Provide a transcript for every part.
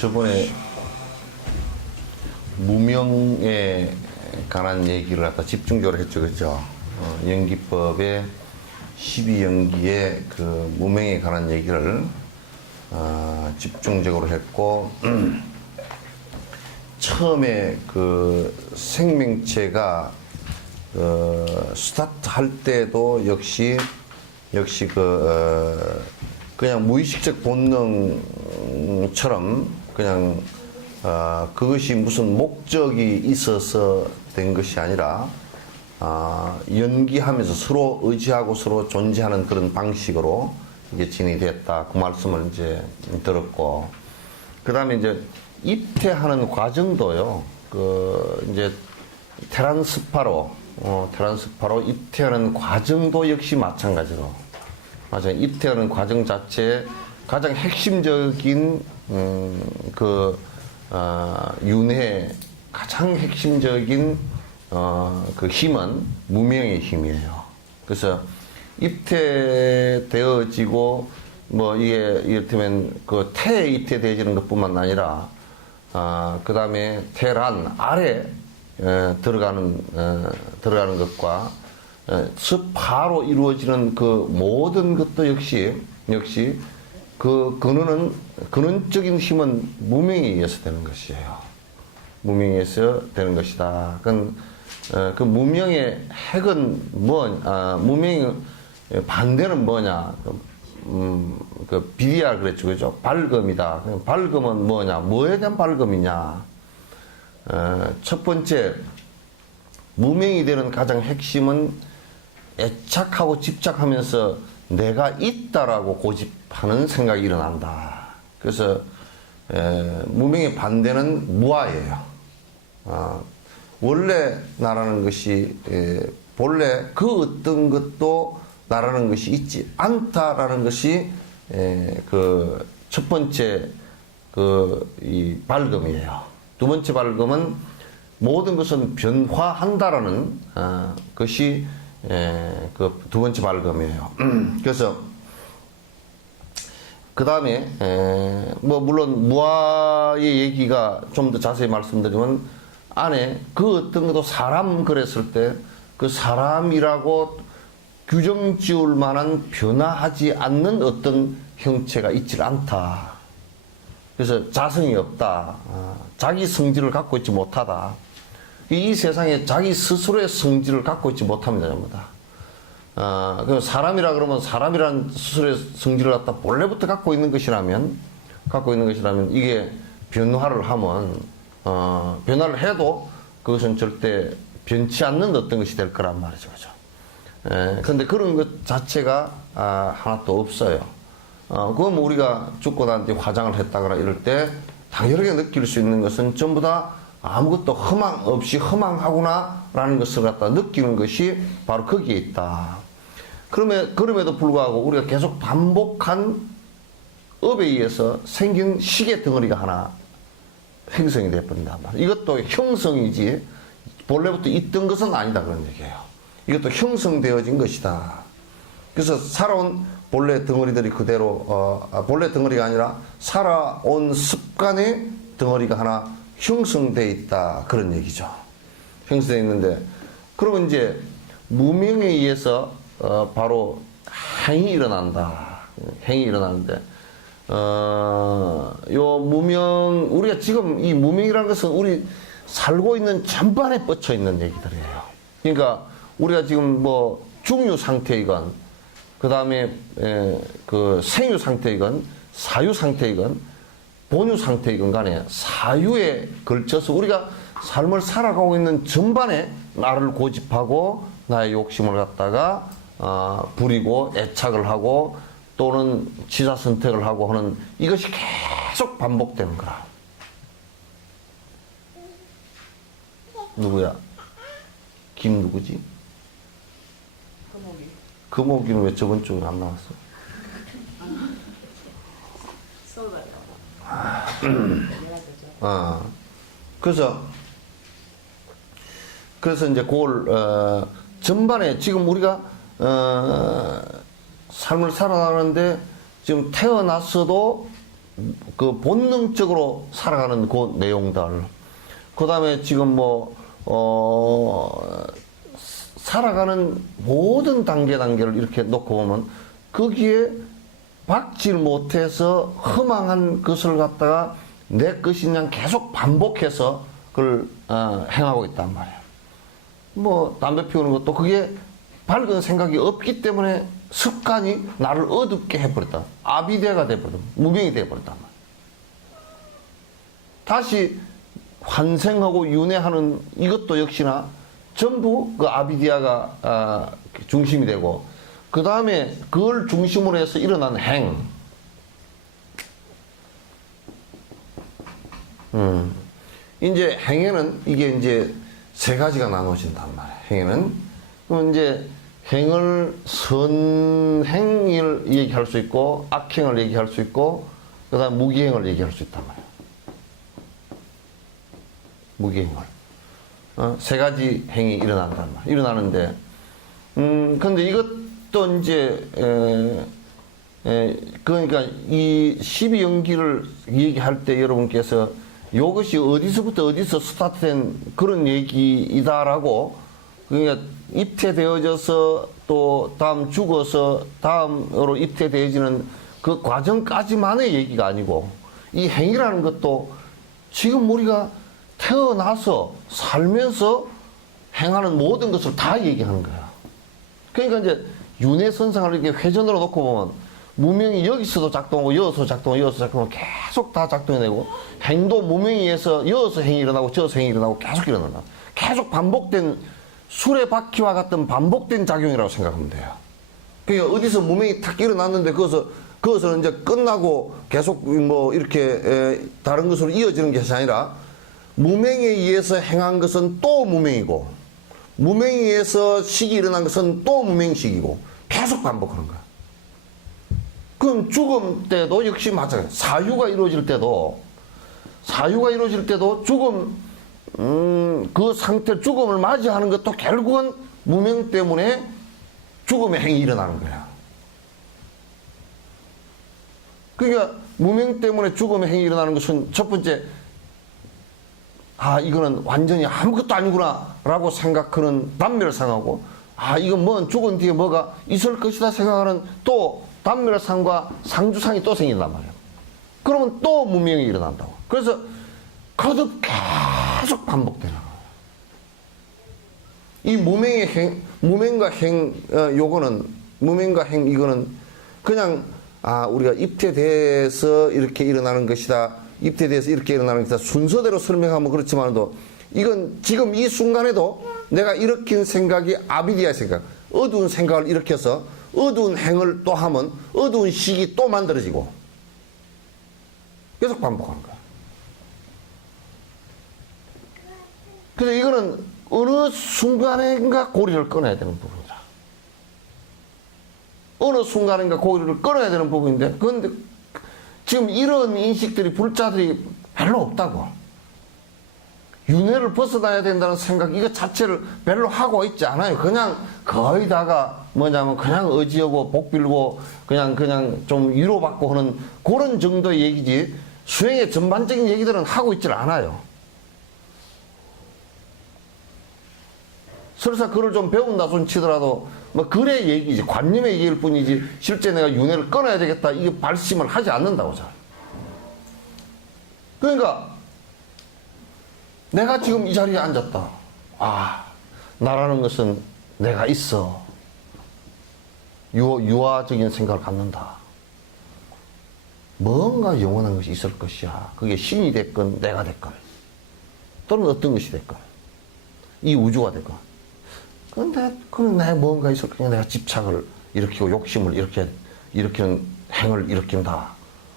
저번에 무명에 관한 얘기를 갖다 집중적으로 했죠, 그죠? 연기법의 12연기의 그 무명에 관한 얘기를 집중적으로 했고, 처음에 그 생명체가 스타트 할 때도 역시 그냥 무의식적 본능처럼 그냥 그것이 무슨 목적이 있어서 된 것이 아니라 연기하면서 서로 의지하고 서로 존재하는 그런 방식으로 이게 진행이 됐다. 그 말씀을 이제 들었고, 그 다음에 이제 입퇴하는 과정도요. 이제 테란스파로 입퇴하는 과정도 역시 마찬가지로. 맞아요. 입퇴하는 과정 자체에 가장 핵심적인 윤회의 가장 핵심적인 그 힘은 무명의 힘이에요. 그래서 입퇴되어지고 뭐 이게 이를테면 그 태에 입퇴되어지는 것뿐만 아니라 그 다음에 태란 아래 들어가는 것과 습하로 이루어지는 그 모든 것도 역시 그 근원적인 힘은 무명에 의해서 되는 것이에요. 무명에 의해서 되는 것이다. 그 무명의 핵은 무명의 반대는 뭐냐? 그 비디아 그랬죠, 그죠? 발금이다. 발금은 뭐냐? 뭐에 대한 발금이냐? 첫 번째 무명이 되는 가장 핵심은 애착하고 집착하면서 내가 있다라고 고집하는 생각이 일어난다. 그래서 무명의 반대는 무아예요. 원래 나라는 것이 본래 그 어떤 것도 나라는 것이 있지 않다라는 것이 그 첫 번째 이 발금이에요. 두 번째 발금은 모든 것은 변화한다라는 것이 그 두 번째 발금이에요. 그래서 그 다음에 뭐 물론 무아의 얘기가 좀 더 자세히 말씀드리면 안에 그 어떤 것도 사람 그랬을 때 그 사람이라고 규정 지을 만한 변화하지 않는 어떤 형체가 있질 않다. 그래서 자성이 없다. 자기 성질을 갖고 있지 못하다. 이 세상에 자기 스스로의 성질을 갖고 있지 못합니다, 전부 다. 그 사람이라 그러면 사람이란 스스로의 성질을 갖다 본래부터 갖고 있는 것이라면 이게 변화를 하면, 변화를 해도 그것은 절대 변치 않는 어떤 것이 될 거란 말이죠, 그죠? 그런데 그런 것 자체가 하나도 없어요. 그럼 우리가 죽고 난 뒤에 화장을 했다거나 이럴 때 당연하게 느낄 수 있는 것은 전부 다 아무것도 허망 없이 허망하구나 라는 것을 갖다 느끼는 것이 바로 거기에 있다. 그럼에도 불구하고 우리가 계속 반복한 업에 의해서 생긴 시계 덩어리가 하나 형성이 되어버린단 말이에요. 이것도 형성이지 본래부터 있던 것은 아니다 그런 얘기예요. 이것도 형성되어진 것이다. 그래서 살아온 본래 덩어리들이 그대로 본래 덩어리가 아니라 살아온 습관의 덩어리가 하나 형성되어 있다 그런 얘기죠. 형성되어 있는데 그러면 이제 무명에 의해서 바로 행이 일어난다. 행이 일어나는데 요 무명 우리가 지금 이 무명이라는 것은 우리 살고 있는 전반에 뻗쳐 있는 얘기들이에요. 그러니까 우리가 지금 뭐 중유 상태이건 그 다음에 그 생유 상태이건 사유 상태이건 본유 상태이건 간에 사유에 걸쳐서 우리가 삶을 살아가고 있는 전반에 나를 고집하고 나의 욕심을 갖다가 부리고 애착을 하고 또는 지사 선택을 하고 하는 이것이 계속 반복되는 거라. 누구야? 김 누구지? 금옥이는 왜 저번 주에 안 나왔어? 서울 갔다 그래서 이제 그걸 전반에 지금 우리가 삶을 살아가는데 지금 태어났어도 그 본능적으로 살아가는 그 내용들, 그 다음에 지금 살아가는 모든 단계를 이렇게 놓고 보면 거기에 박질 못해서 허망한 것을 갖다가 내 것이냐 계속 반복해서 그걸 행하고 있단 말이에요. 담배 피우는 것도 그게 밝은 생각이 없기 때문에 습관이 나를 어둡게 해버렸다. 아비대가 돼버렸다. 무명이 돼버렸단 말이에요. 다시 환생하고 윤회하는 이것도 역시나 전부 그 아비디아가 중심이 되고, 그 다음에 그걸 중심으로 해서 일어난 행. 이제 행에는 이게 이제 세 가지가 나눠진단 말이에요. 행에는. 그럼 이제 행을 선행을 얘기할 수 있고, 악행을 얘기할 수 있고, 그 다음 무기행을 얘기할 수 있단 말이에요. 무기행을. 세 가지 행이 일어난단 말이에요. 일어나는데, 근데 이것도 이제, 그러니까 이 12연기를 얘기할 때 여러분께서 이것이 어디서부터 어디서 스타트된 그런 얘기이다라고, 그러니까 입퇴되어져서 또 다음 죽어서 다음으로 입퇴되어지는 그 과정까지만의 얘기가 아니고, 이 행이라는 것도 지금 우리가 태어나서 살면서 행하는 모든 것을 다 얘기하는 거야. 그러니까 이제 윤회선상을 이렇게 회전으로 놓고 보면 무명이 여기서도 작동하고 여기서 작동하고 여기서 작동하고 계속 다 작동해내고, 행도 무명에 의해서 여기서 행이 일어나고 저기서 행이 일어나고 계속 일어난다. 계속 반복된 수레 바퀴와 같은 반복된 작용이라고 생각하면 돼요. 그러니까 어디서 무명이 탁 일어났는데 그것은 이제 끝나고 계속 이렇게 다른 것으로 이어지는 것이 아니라, 무명에 의해서 행한 것은 또 무명이고, 무명에 의해서 식이 일어난 것은 또 무명식이고, 계속 반복하는 거야. 그럼 죽음 때도 역시 마찬가지야. 사유가 이루어질 때도 죽음, 그 상태, 죽음을 맞이하는 것도 결국은 무명 때문에 죽음의 행이 일어나는 거야. 그러니까 무명 때문에 죽음의 행이 일어나는 것은 첫 번째, 이거는 완전히 아무것도 아니구나 라고 생각하는 단멸상하고, 이건 죽은 뒤에 뭐가 있을 것이다 생각하는 또 단멸상과 상주상이 또 생긴단 말이에요. 그러면 또 무명이 일어난다고. 그래서 거듭 계속 반복되는 거예요. 이 무명과 행, 무명과 행, 이거는 그냥, 우리가 입퇴돼서 이렇게 일어나는 것이다. 입퇴돼서 이렇게 일어나는 것이다. 순서대로 설명하면 그렇지만도, 이건 지금 이 순간에도 내가 일으킨 생각이 아비디아 생각, 어두운 생각을 일으켜서 어두운 행을 또 하면 어두운 식이 또 만들어지고 계속 반복하는 거야. 그래서 이거는 어느 순간인가 고리를 끊어야 되는 부분이다. 어느 순간인가 고리를 끊어야 되는 부분인데, 그런데 지금 이런 인식들이 불자들이 별로 없다고. 윤회를 벗어나야 된다는 생각 이거 자체를 별로 하고 있지 않아요. 그냥 거의 다가 뭐냐면 그냥 의지하고 복빌고 그냥 좀 위로받고 하는 그런 정도의 얘기지, 수행의 전반적인 얘기들은 하고 있질 않아요. 설사 글을 좀 배운다 손 치더라도 글의 얘기지, 관념의 얘기일 뿐이지 실제 내가 윤회를 끊어야 되겠다 이게 발심을 하지 않는다고 잘. 그러니까 내가 지금 이 자리에 앉았다. 나라는 것은 내가 있어. 유아적인 생각을 갖는다. 뭔가 영원한 것이 있을 것이야. 그게 신이 됐건 내가 됐건 또는 어떤 것이 됐건 이 우주가 됐건. 그런데 그럼 내가 뭔가 있을 거냐. 내가 집착을 일으키고 욕심을 이렇게 일으키는 행을 일으킨다.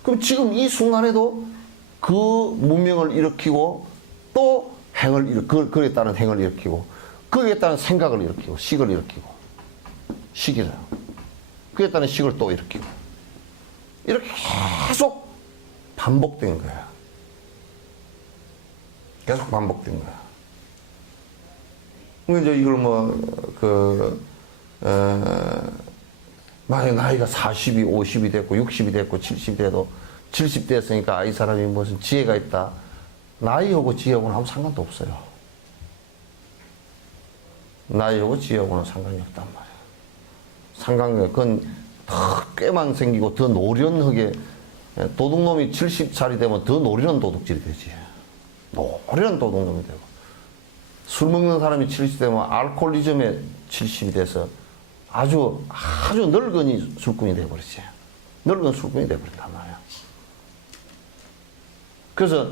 그럼 지금 이 순간에도 그 문명을 일으키고 또 그에 따른 행을 일으키고 거기에 따른 생각을 일으키고 식을 일으키고 식이래요. 그에 따른 식을 또 일으키고 이렇게 계속 반복된 거야. 계속 반복된 거야. 이제 이걸 만약 나이가 40이, 50이 됐고, 60이 됐고, 70이 돼도 70 됐으니까 이 사람이 무슨 지혜가 있다. 나이하고 지혜하고는 아무 상관도 없어요. 나이하고 지혜하고는 상관이 없단 말이야. 상관이, 그건 더 꾀만 생기고 더 노련하게, 도둑놈이 70살이 되면 더 노련한 도둑질이 되지. 노련한 도둑놈이 되고. 술 먹는 사람이 70 되면 알코올리즘에 70이 돼서 아주 늙은이 술꾼이 돼버리지. 늙은 술꾼이 돼버린단 말이야. 그래서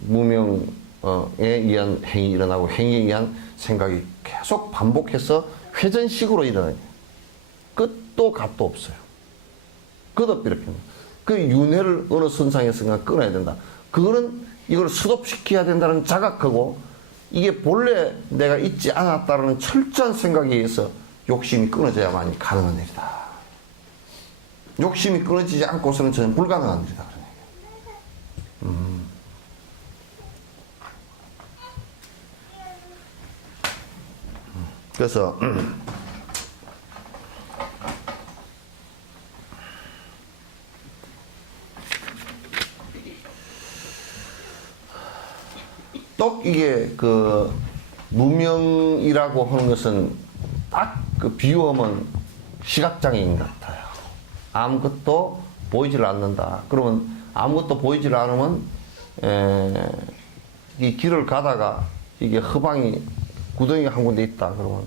무명에 의한 행위 일어나고 행위에 의한 생각이 계속 반복해서 회전식으로 일어나요. 끝도 갓도 없어요. 끝없이 이렇게. 그 윤회를 어느 선상에서가 끊어야 된다. 그거는 이걸 수독시켜야 된다는 자각하고 이게 본래 내가 있지 않았다라는 철저한 생각에 의해서 욕심이 끊어져야만이 가능한 일이다. 욕심이 끊어지지 않고서는 전혀 불가능한 일이다. 그래서 또 이게 그 무명이라고 하는 것은 딱 그 비유하면 시각장애인 같아요. 아무것도 보이질 않는다. 그러면 아무것도 보이질 않으면 이 길을 가다가 이게 허방이 구덩이가 한 군데 있다. 그러면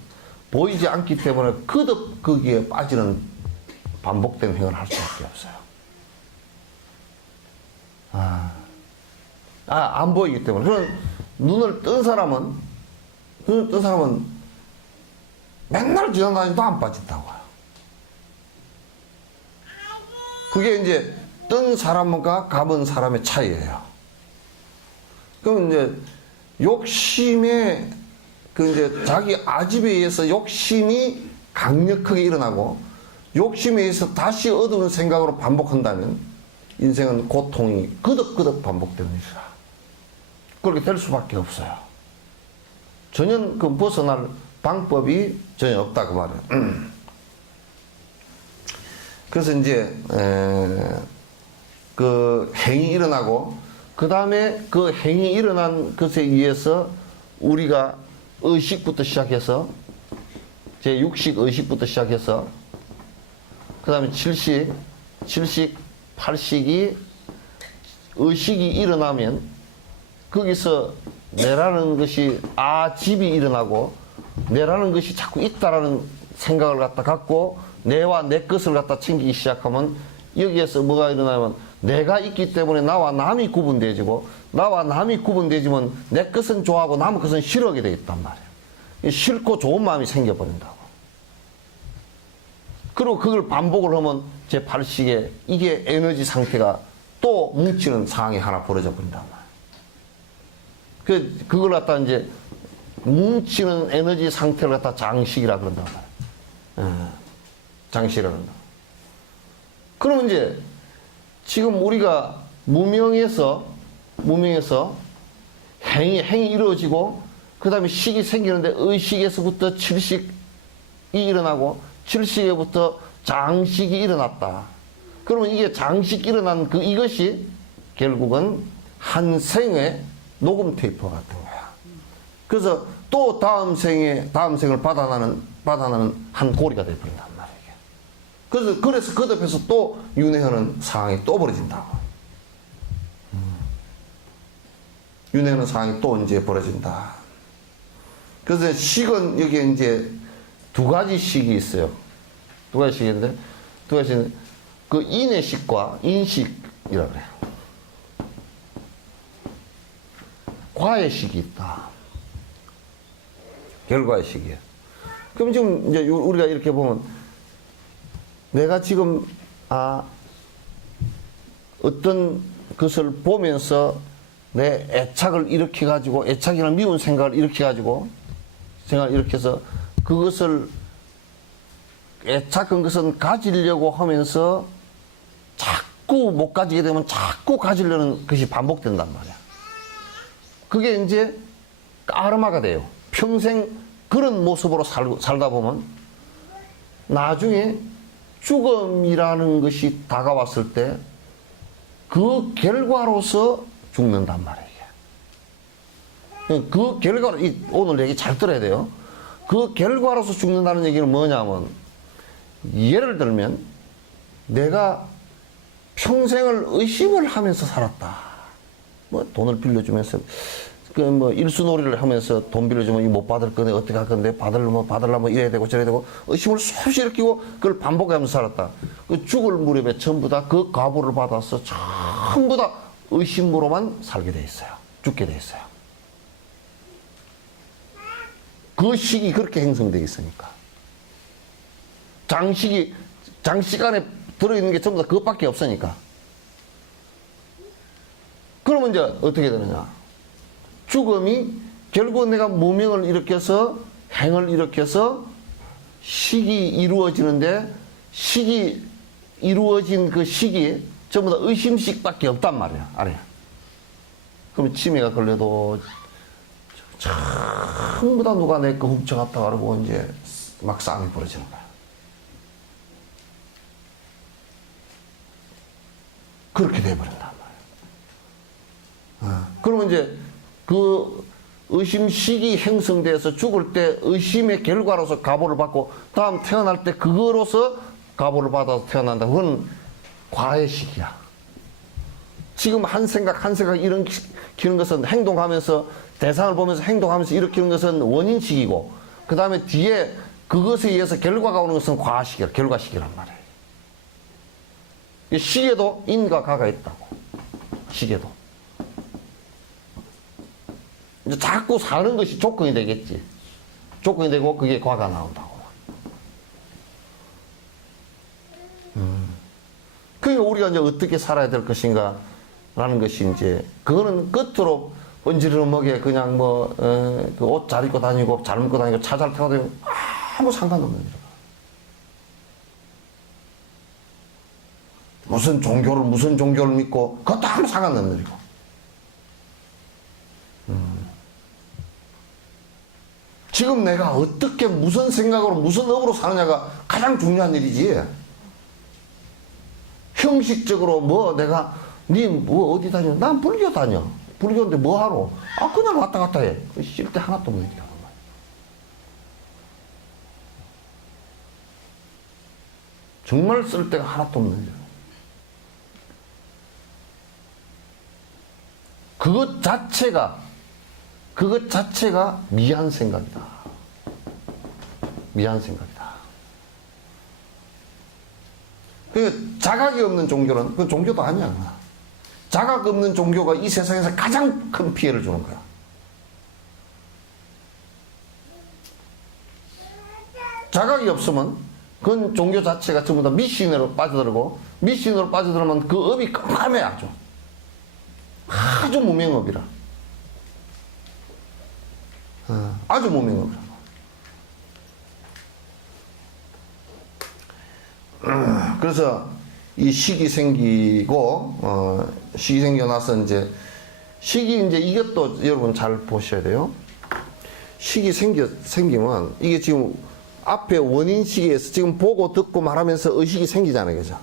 보이지 않기 때문에 거듭 거기에 빠지는 반복된 행위를 할 수밖에 없어요. 안 보이기 때문에. 그런 눈을 뜬 사람은 맨날 지나다니도 안 빠진다고요. 그게 이제 뜬 사람과 감은 사람의 차이예요. 그럼 이제 욕심에 이제 자기 아집에 의해서 욕심이 강력하게 일어나고 욕심에 의해서 다시 얻은 생각으로 반복한다면 인생은 고통이 거듭 반복되는 일이라. 그렇게 될 수밖에 없어요. 전혀 그 벗어날 방법이 전혀 없다 그 말이에요. 그래서 이제 그 행위 일어나고 그 다음에 그 행위 일어난 것에 의해서 우리가 의식부터 시작해서 제 6식 의식부터 시작해서 그 다음에 7식, 8식이 의식이 일어나면 거기서 내라는 것이 집이 일어나고 내라는 것이 자꾸 있다라는 생각을 갖고 내와 내 것을 갖다 챙기기 시작하면 여기에서 뭐가 일어나면 내가 있기 때문에 나와 남이 구분되지고 나와 남이 구분되지면 내 것은 좋아하고 남의 것은 싫어하게 되어 있단 말이에요. 싫고 좋은 마음이 생겨버린다고. 그리고 그걸 반복을 하면 제 8식에 이게 에너지 상태가 또 뭉치는 상황이 하나 벌어져 버린단 말이에요. 그걸 갖다 이제 뭉치는 에너지 상태를 갖다 장식이라 그런단 말이에요. 장식이라 그런다. 그러면 이제 지금 우리가 무명에서 행이 이루어지고 그 다음에 식이 생기는데 의식에서부터 칠식이 일어나고 칠식에부터 장식이 일어났다. 그러면 이게 장식 일어난 이것이 결국은 한 생의 녹음 테이프 같은 거야. 그래서 또 다음 생을 받아나는 한 고리가 되어버린단 말이에요. 그래서 거듭해서 또 윤회하는 상황이 또 벌어진다고. 윤회하는 상황이 또 이제 벌어진다. 그래서 식은 여기에 이제 두 가지 식이 있어요. 두 가지 식인데, 그 인의식과 인식이라고 그래요. 과의식이 있다. 결과의식이에요. 그럼 지금 이제 우리가 이렇게 보면 내가 지금 어떤 것을 보면서 내 애착을 일으켜가지고 애착이나 미운 생각을 일으켜가지고 생각을 일으켜서 그것을 애착한 것은 가지려고 하면서 자꾸 못 가지게 되면 자꾸 가지려는 것이 반복된단 말이야. 그게 이제 까르마가 돼요. 평생 그런 모습으로 살다 보면 나중에 죽음이라는 것이 다가왔을 때 그 결과로서 죽는단 말이에요. 그 결과로, 오늘 얘기 잘 들어야 돼요. 그 결과로서 죽는다는 얘기는 뭐냐면, 예를 들면 내가 평생을 의심을 하면서 살았다. 뭐 돈을 빌려주면서 뭐 일수놀이를 하면서 돈 빌려주면 못 받을 건데 어떻게 할 건데 받으려면 이래야 되고 저래야 되고 의심을 수없이 일으키고 그걸 반복하면서 살았다. 그 죽을 무렵에 전부 다 그 과보를 받아서 전부 다 의심으로만 살게 돼 있어요. 죽게 돼 있어요. 그 식이 그렇게 형성되어 있으니까. 장시간에 들어있는 게 전부 다 그것밖에 없으니까. 그러면 이제 어떻게 되느냐. 죽음이 결국 내가 무명을 일으켜서 행을 일으켜서 식이 이루어지는데 식이 이루어진 그 식이 전부 다 의심식밖에 없단 말이야. 알아요. 그럼 치매가 걸려도 전부 다 누가 내 거 훔쳐갔다 그러고 이제 막 싸움이 벌어지는 거야. 그렇게 돼버린단 말이야. 그러면 이제 그 의심식이 형성돼서 죽을 때 의심의 결과로서 가보를 받고 다음 태어날 때 그거로서 가보를 받아서 태어난다. 그건 과외식이야. 지금 한 생각 일으키는 것은 행동하면서 대상을 보면서 행동하면서 일으키는 것은 원인식이고 그 다음에 뒤에 그것에 의해서 결과가 오는 것은 과식이야. 결과식이란 말이에요. 식에도 인과 가가 있다고. 식에도. 이제 자꾸 사는 것이 조건이 되겠지. 조건이 되고 그게 과가 나온다고. 그러니까 우리가 이제 어떻게 살아야 될 것인가 라는 것이 이제 그거는 끝으로 번지르르하게 그냥 뭐 그 옷 잘 입고 다니고 잘 먹고 다니고 차 잘 타고 다니고 아무 상관없는 일. 무슨 종교를 믿고 그것도 아무 상관없는 일이고. 지금 내가 어떻게 무슨 생각으로 무슨 업으로 사느냐가 가장 중요한 일이지. 형식적으로 뭐 내가 니 뭐 어디 다녀? 난 불교 다녀. 불교인데 뭐 하러? 그냥 왔다 갔다 해. 쉴 때 하나도 없는 일이야. 정말 쓸 데가 하나도 없는 일이야. 그것 자체가 미한 생각이다. 미한 생각이다. 그 자각이 없는 종교는 그건 종교도 아니야. 자각 없는 종교가 이 세상에서 가장 큰 피해를 주는 거야. 자각이 없으면 그건 종교 자체가 전부 다 미신으로 빠져들고 미신으로 빠져들면 그 업이 깜깜해 아주. 아주 무명업이라. 아주 무명업이라. 그래서 이 식이 생기고 식이 생겨나서 이제 이것도 여러분 잘 보셔야 돼요. 식이 생기면 이게 지금 앞에 원인 시기에서 지금 보고 듣고 말하면서 의식이 생기잖아요, 그죠?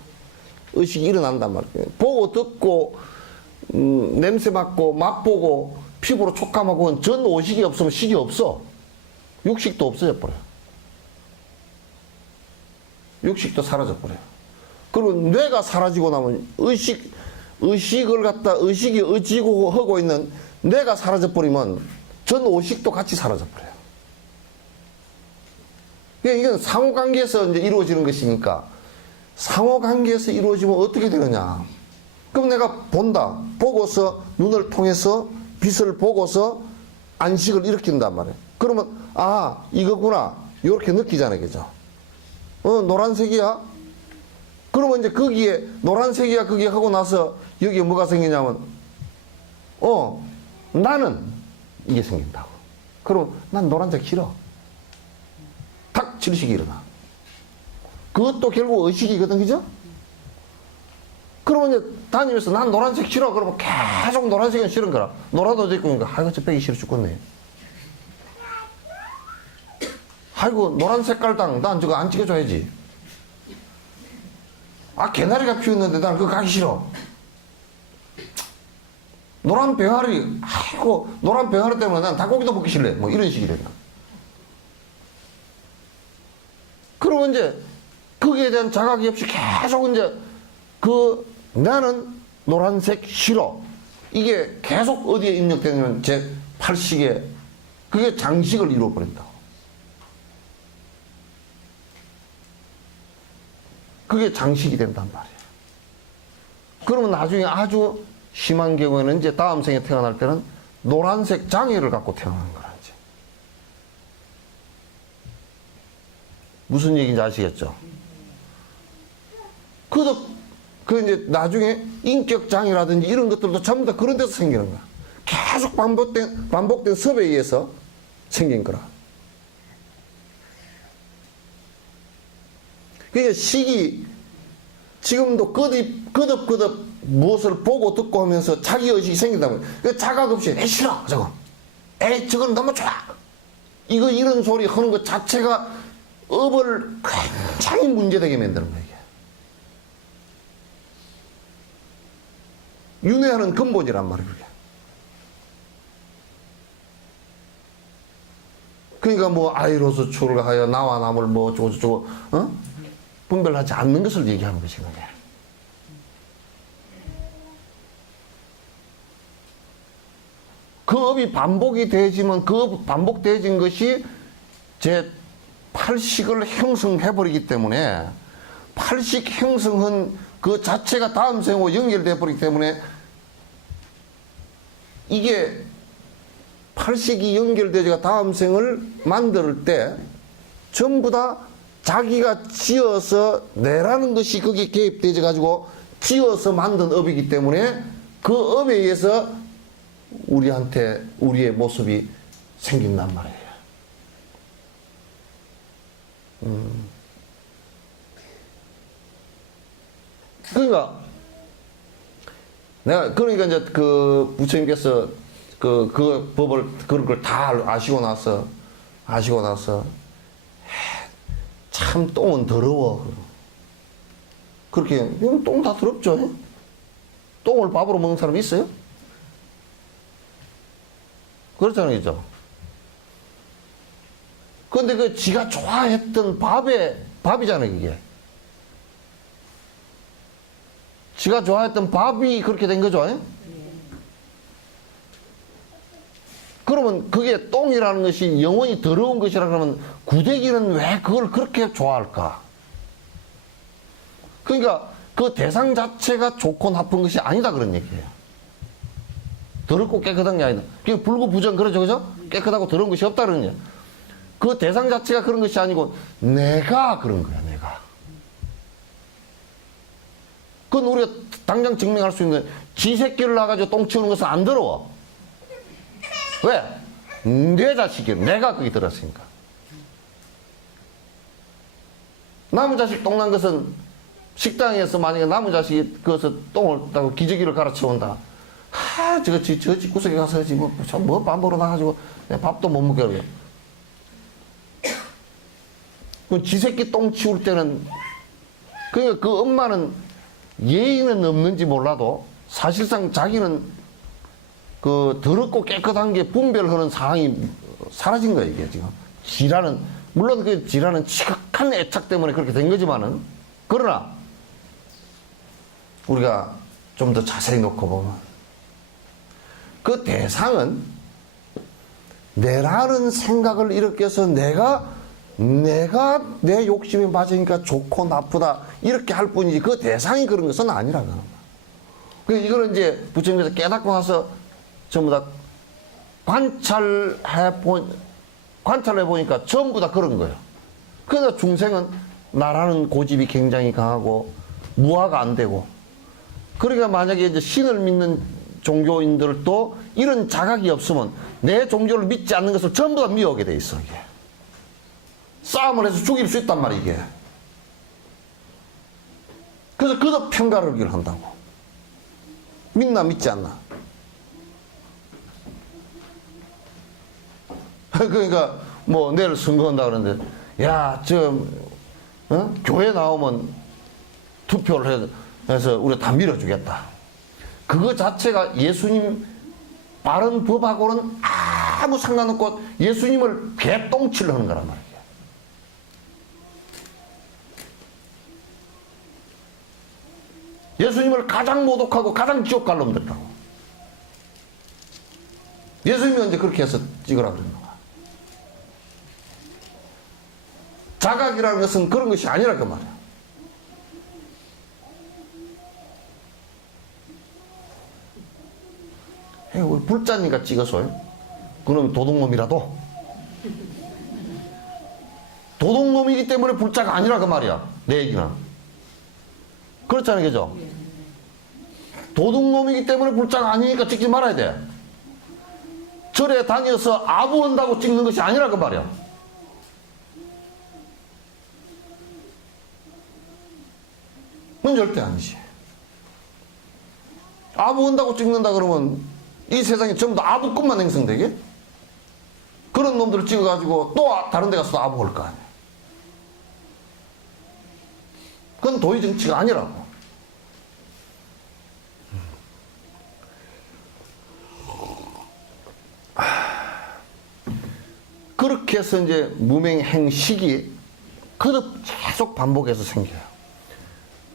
의식이 일어난단 말이에요. 보고 듣고 냄새 맡고 맛보고 피부로 촉감하고 전 오식이 없으면 식이 없어. 육식도 없어져 버려요. 육식도 사라져 버려요. 그리고 뇌가 사라지고 나면 의식이 의지고 하고 있는 뇌가 사라져 버리면 전 오식도 같이 사라져 버려요. 이건 상호관계에서 이제 이루어지는 것이니까 상호관계에서 이루어지면 어떻게 되느냐? 그럼 내가 본다. 보고서 눈을 통해서 빛을 보고서 안식을 일으킨단 말이에요. 그러면 이거구나. 이렇게 느끼잖아요, 그죠? 노란색이야? 그러면 이제 거기에 노란색이야 그게 하고 나서 여기에 뭐가 생기냐면 나는 이게 생긴다고. 그럼 난 노란색 싫어. 탁 질식이 일어나. 그것도 결국 의식이거든, 그죠? 그러면 이제 다니면서 난 노란색 싫어. 그러면 계속 노란색은 싫은 거라. 노란도 입고 있으니까 아이고 저 빼기 싫어 죽겠네. 아이고 노란 색깔당 난 저거 안 찍어줘야지. 아 개나리가 피었는데 난 그거 가기 싫어. 노란 병아리 아이고 노란 병아리 때문에 난 닭고기도 먹기 싫래. 뭐 이런 식이 된다. 그러면 이제 거기에 대한 자각이 없이 계속 이제 나는 노란색 싫어. 이게 계속 어디에 입력되냐면 제 팔식에 그게 장식을 이루어버린다고. 그게 장식이 된단 말이에요. 그러면 나중에 아주 심한 경우에는 이제 다음 생에 태어날 때는 노란색 장애를 갖고 태어나는 거라. 이제. 무슨 얘기인지 아시겠죠? 그 이제 나중에 인격 장애라든지 이런 것들도 전부 다 그런 데서 생기는 거야. 계속 반복된 섭에 의해서 생긴 거라. 그러니까 식이 지금도 거듭 무엇을 보고 듣고 하면서 자기 의식이 생긴다면 그 자각 없이 싫어 저거 저건 너무 좋아 이런 소리 하는 것 자체가 업을 굉장히 문제되게 만드는 거예요. 윤회하는 근본이란 말이에요. 그러니까 뭐 아이로서 출가하여 나와 남을 뭐 어쩌고 분별하지 않는 것을 얘기하는 것이거든요. 그 업이 반복이 되지만 그 반복되어진 것이 제 팔식을 형성해버리기 때문에 팔식 형성한 그 자체가 다음 생으로 연결돼 버리기 때문에 이게 팔식이 연결되지가 다음 생을 만들 때 전부 다 자기가 지어서 내라는 것이 거기에 개입되어 가지고 지어서 만든 업이기 때문에 그 업에 의해서 우리한테 우리의 모습이 생긴단 말이에요. 그러니까 이제 그 부처님께서 그 법을 그런 걸 다 아시고 나서 참 똥은 더러워. 그렇게 똥 다 더럽죠. 똥을 밥으로 먹는 사람 있어요? 그렇잖아요, 그죠? 근데 그 지가 좋아했던 밥이잖아요, 그게. 지가 좋아했던 밥이 그렇게 된 거죠. 그러면 그게 똥이라는 것이 영원히 더러운 것이라 그러면 구데기는 왜 그걸 그렇게 좋아할까? 그러니까 그 대상 자체가 좋고 나쁜 것이 아니다 그런 얘기예요. 더럽고 깨끗한 게 아니다. 그게 불구부정 그러죠, 그죠? 깨끗하고 더러운 것이 없다 그러는 거예요. 그 대상 자체가 그런 것이 아니고 내가 그런 거야, 내가. 그건 우리가 당장 증명할 수 있는 지 새끼를 낳아가지고 똥 치우는 것은 안 더러워. 왜? 내 자식이 내가 거기 들었으니까. 남의 자식 똥 난 것은 식당에서 만약에 남의 자식이 그것을 똥을 따고 기저귀를 갈아쳐 온다. 저거 저 집 구석에 가서 뭐 밥 먹으러 나가지고 밥도 못 먹게 하려. 그 지 새끼 똥 치울 때는 그러니까 그 엄마는 예의는 없는지 몰라도 사실상 자기는 그 더럽고 깨끗한 게 분별하는 상황이 사라진 거예요, 이게 지금. 지라는, 물론 그 지라는 지극한 애착 때문에 그렇게 된 거지만은, 그러나, 우리가 좀 더 자세히 놓고 보면, 그 대상은 내라는 생각을 일으켜서 내가 내 욕심이 맞으니까 좋고 나쁘다, 이렇게 할 뿐이지, 그 대상이 그런 것은 아니라는 거예요. 이거는 이제 부처님께서 깨닫고 나서 전부 다 관찰해보니까 전부 다 그런 거예요. 그래서 중생은 나라는 고집이 굉장히 강하고 무화가 안 되고. 그러니까 만약에 이제 신을 믿는 종교인들도 이런 자각이 없으면 내 종교를 믿지 않는 것을 전부 다 미워하게 돼 있어, 이게. 싸움을 해서 죽일 수 있단 말이야, 이게. 그래서 그도 편가르기를 한다고. 믿나 믿지 않나. 그러니까 뭐 내일 선거한다 그러는데, 야, 교회 나오면 투표를 해서 우리가 다 밀어주겠다. 그거 자체가 예수님 바른 법하고는 아무 상관없고 예수님을 개똥치를 하는 거란 말이에요. 예수님을 가장 모독하고 가장 지옥 갈 놈들이라고. 예수님이 언제 그렇게 해서 찍으라 그랬는가? 자각이라는 것은 그런 것이 아니라 그 말이야. 우리 불자니까 찍어서요. 그럼 도둑놈이라도. 도둑놈이기 때문에 불자가 아니라 그 말이야. 내 얘기는. 그렇잖아요, 그죠? 도둑놈이기 때문에 불자가 아니니까 찍지 말아야 돼. 절에 다녀서 아부한다고 찍는 것이 아니라 그 말이야. 그건 절대 아니지. 아부한다고 찍는다 그러면 이 세상에 전부 다 아부꾼만 행성되게? 그런 놈들을 찍어가지고 또 다른 데 가서 아부할 거 아니야. 그건 도의 정치가 아니라고. 그렇게 해서 이제 무맹행식이 거듭 계속 반복해서 생겨요.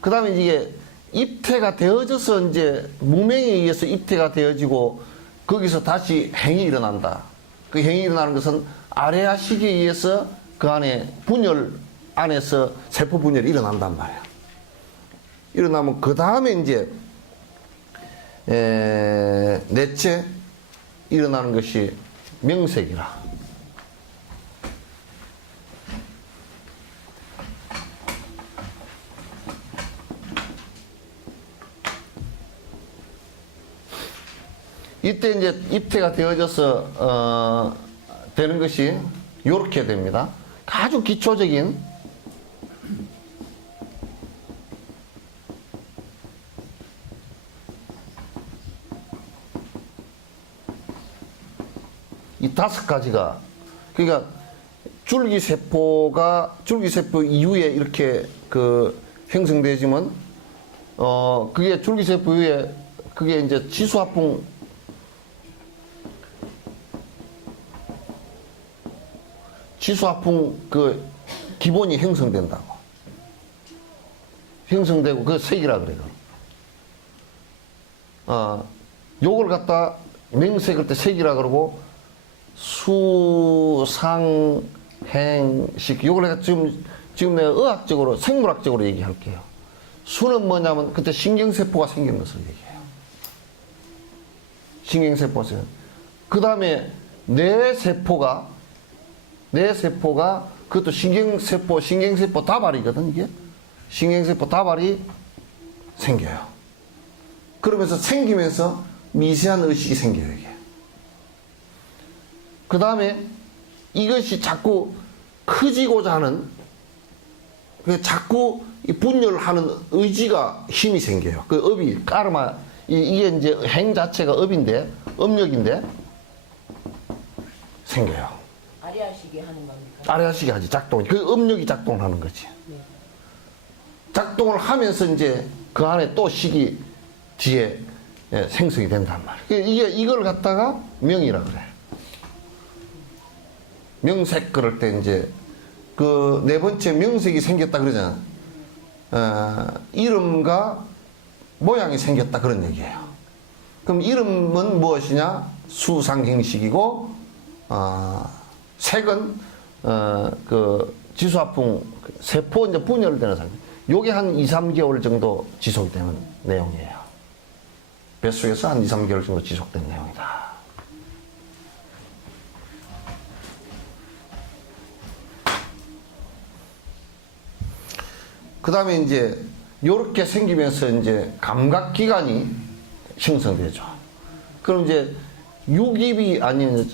그 다음에 이게 입퇴가 되어져서 이제 무명에 의해서 입퇴가 되어지고 거기서 다시 행이 일어난다. 그 행이 일어나는 것은 아레아식에 의해서 그 안에 분열 안에서 세포 분열이 일어난단 말이야. 일어나면 그 다음에 이제 넷째 일어나는 것이 명색이라. 이때 이제 입퇴가 되어져서 되는 것이 이렇게 됩니다. 아주 기초적인 이 5가지가, 그러니까 줄기세포 이후에 이렇게 형성되지만 그게 줄기세포 이후에 그게 이제 지수화풍 기본이 형성된다고. 형성되고 그 색이라 그래요. 요걸 갖다 명색을 때 색이라 그러고 수상행식 요걸 내가 지금 내가 의학적으로 생물학적으로 얘기할게요. 수는 뭐냐면 그때 신경세포가 생긴 것을 얘기해요. 신경세포가 그 다음에 뇌세포가 그것도 신경세포 다발이거든, 이게. 신경세포 다발이 생겨요. 그러면서 생기면서 미세한 의식이 생겨요, 이게. 그 다음에 이것이 자꾸 커지고자 하는, 자꾸 분열하는 의지가 힘이 생겨요. 그 업이, 까르마, 이게 이제 행 자체가 업인데, 업력인데, 생겨요. 아리아식이 하는 겁니까? 아래아식이 하지, 작동이. 그 업력이 작동을 하는 거지. 네. 작동을 하면서 이제 그 안에 또 식이 뒤에 생성이 된단 말이에요. 이걸 갖다가 명이라 그래. 명색 그럴 때 이제 그 네 번째 명색이 생겼다 그러잖아. 이름과 모양이 생겼다 그런 얘기예요. 그럼 이름은 무엇이냐? 수상행식이고, 색은 그 지수화풍 세포 이제 분열되는 상태. 요게 한 2-3개월 정도 지속되는 내용이에요. 뱃속에서 한 2-3개월 정도 지속된 내용이다. 그 다음에 이제 요렇게 생기면서 이제 감각기관이 형성되죠. 그럼 이제 육입이 아닌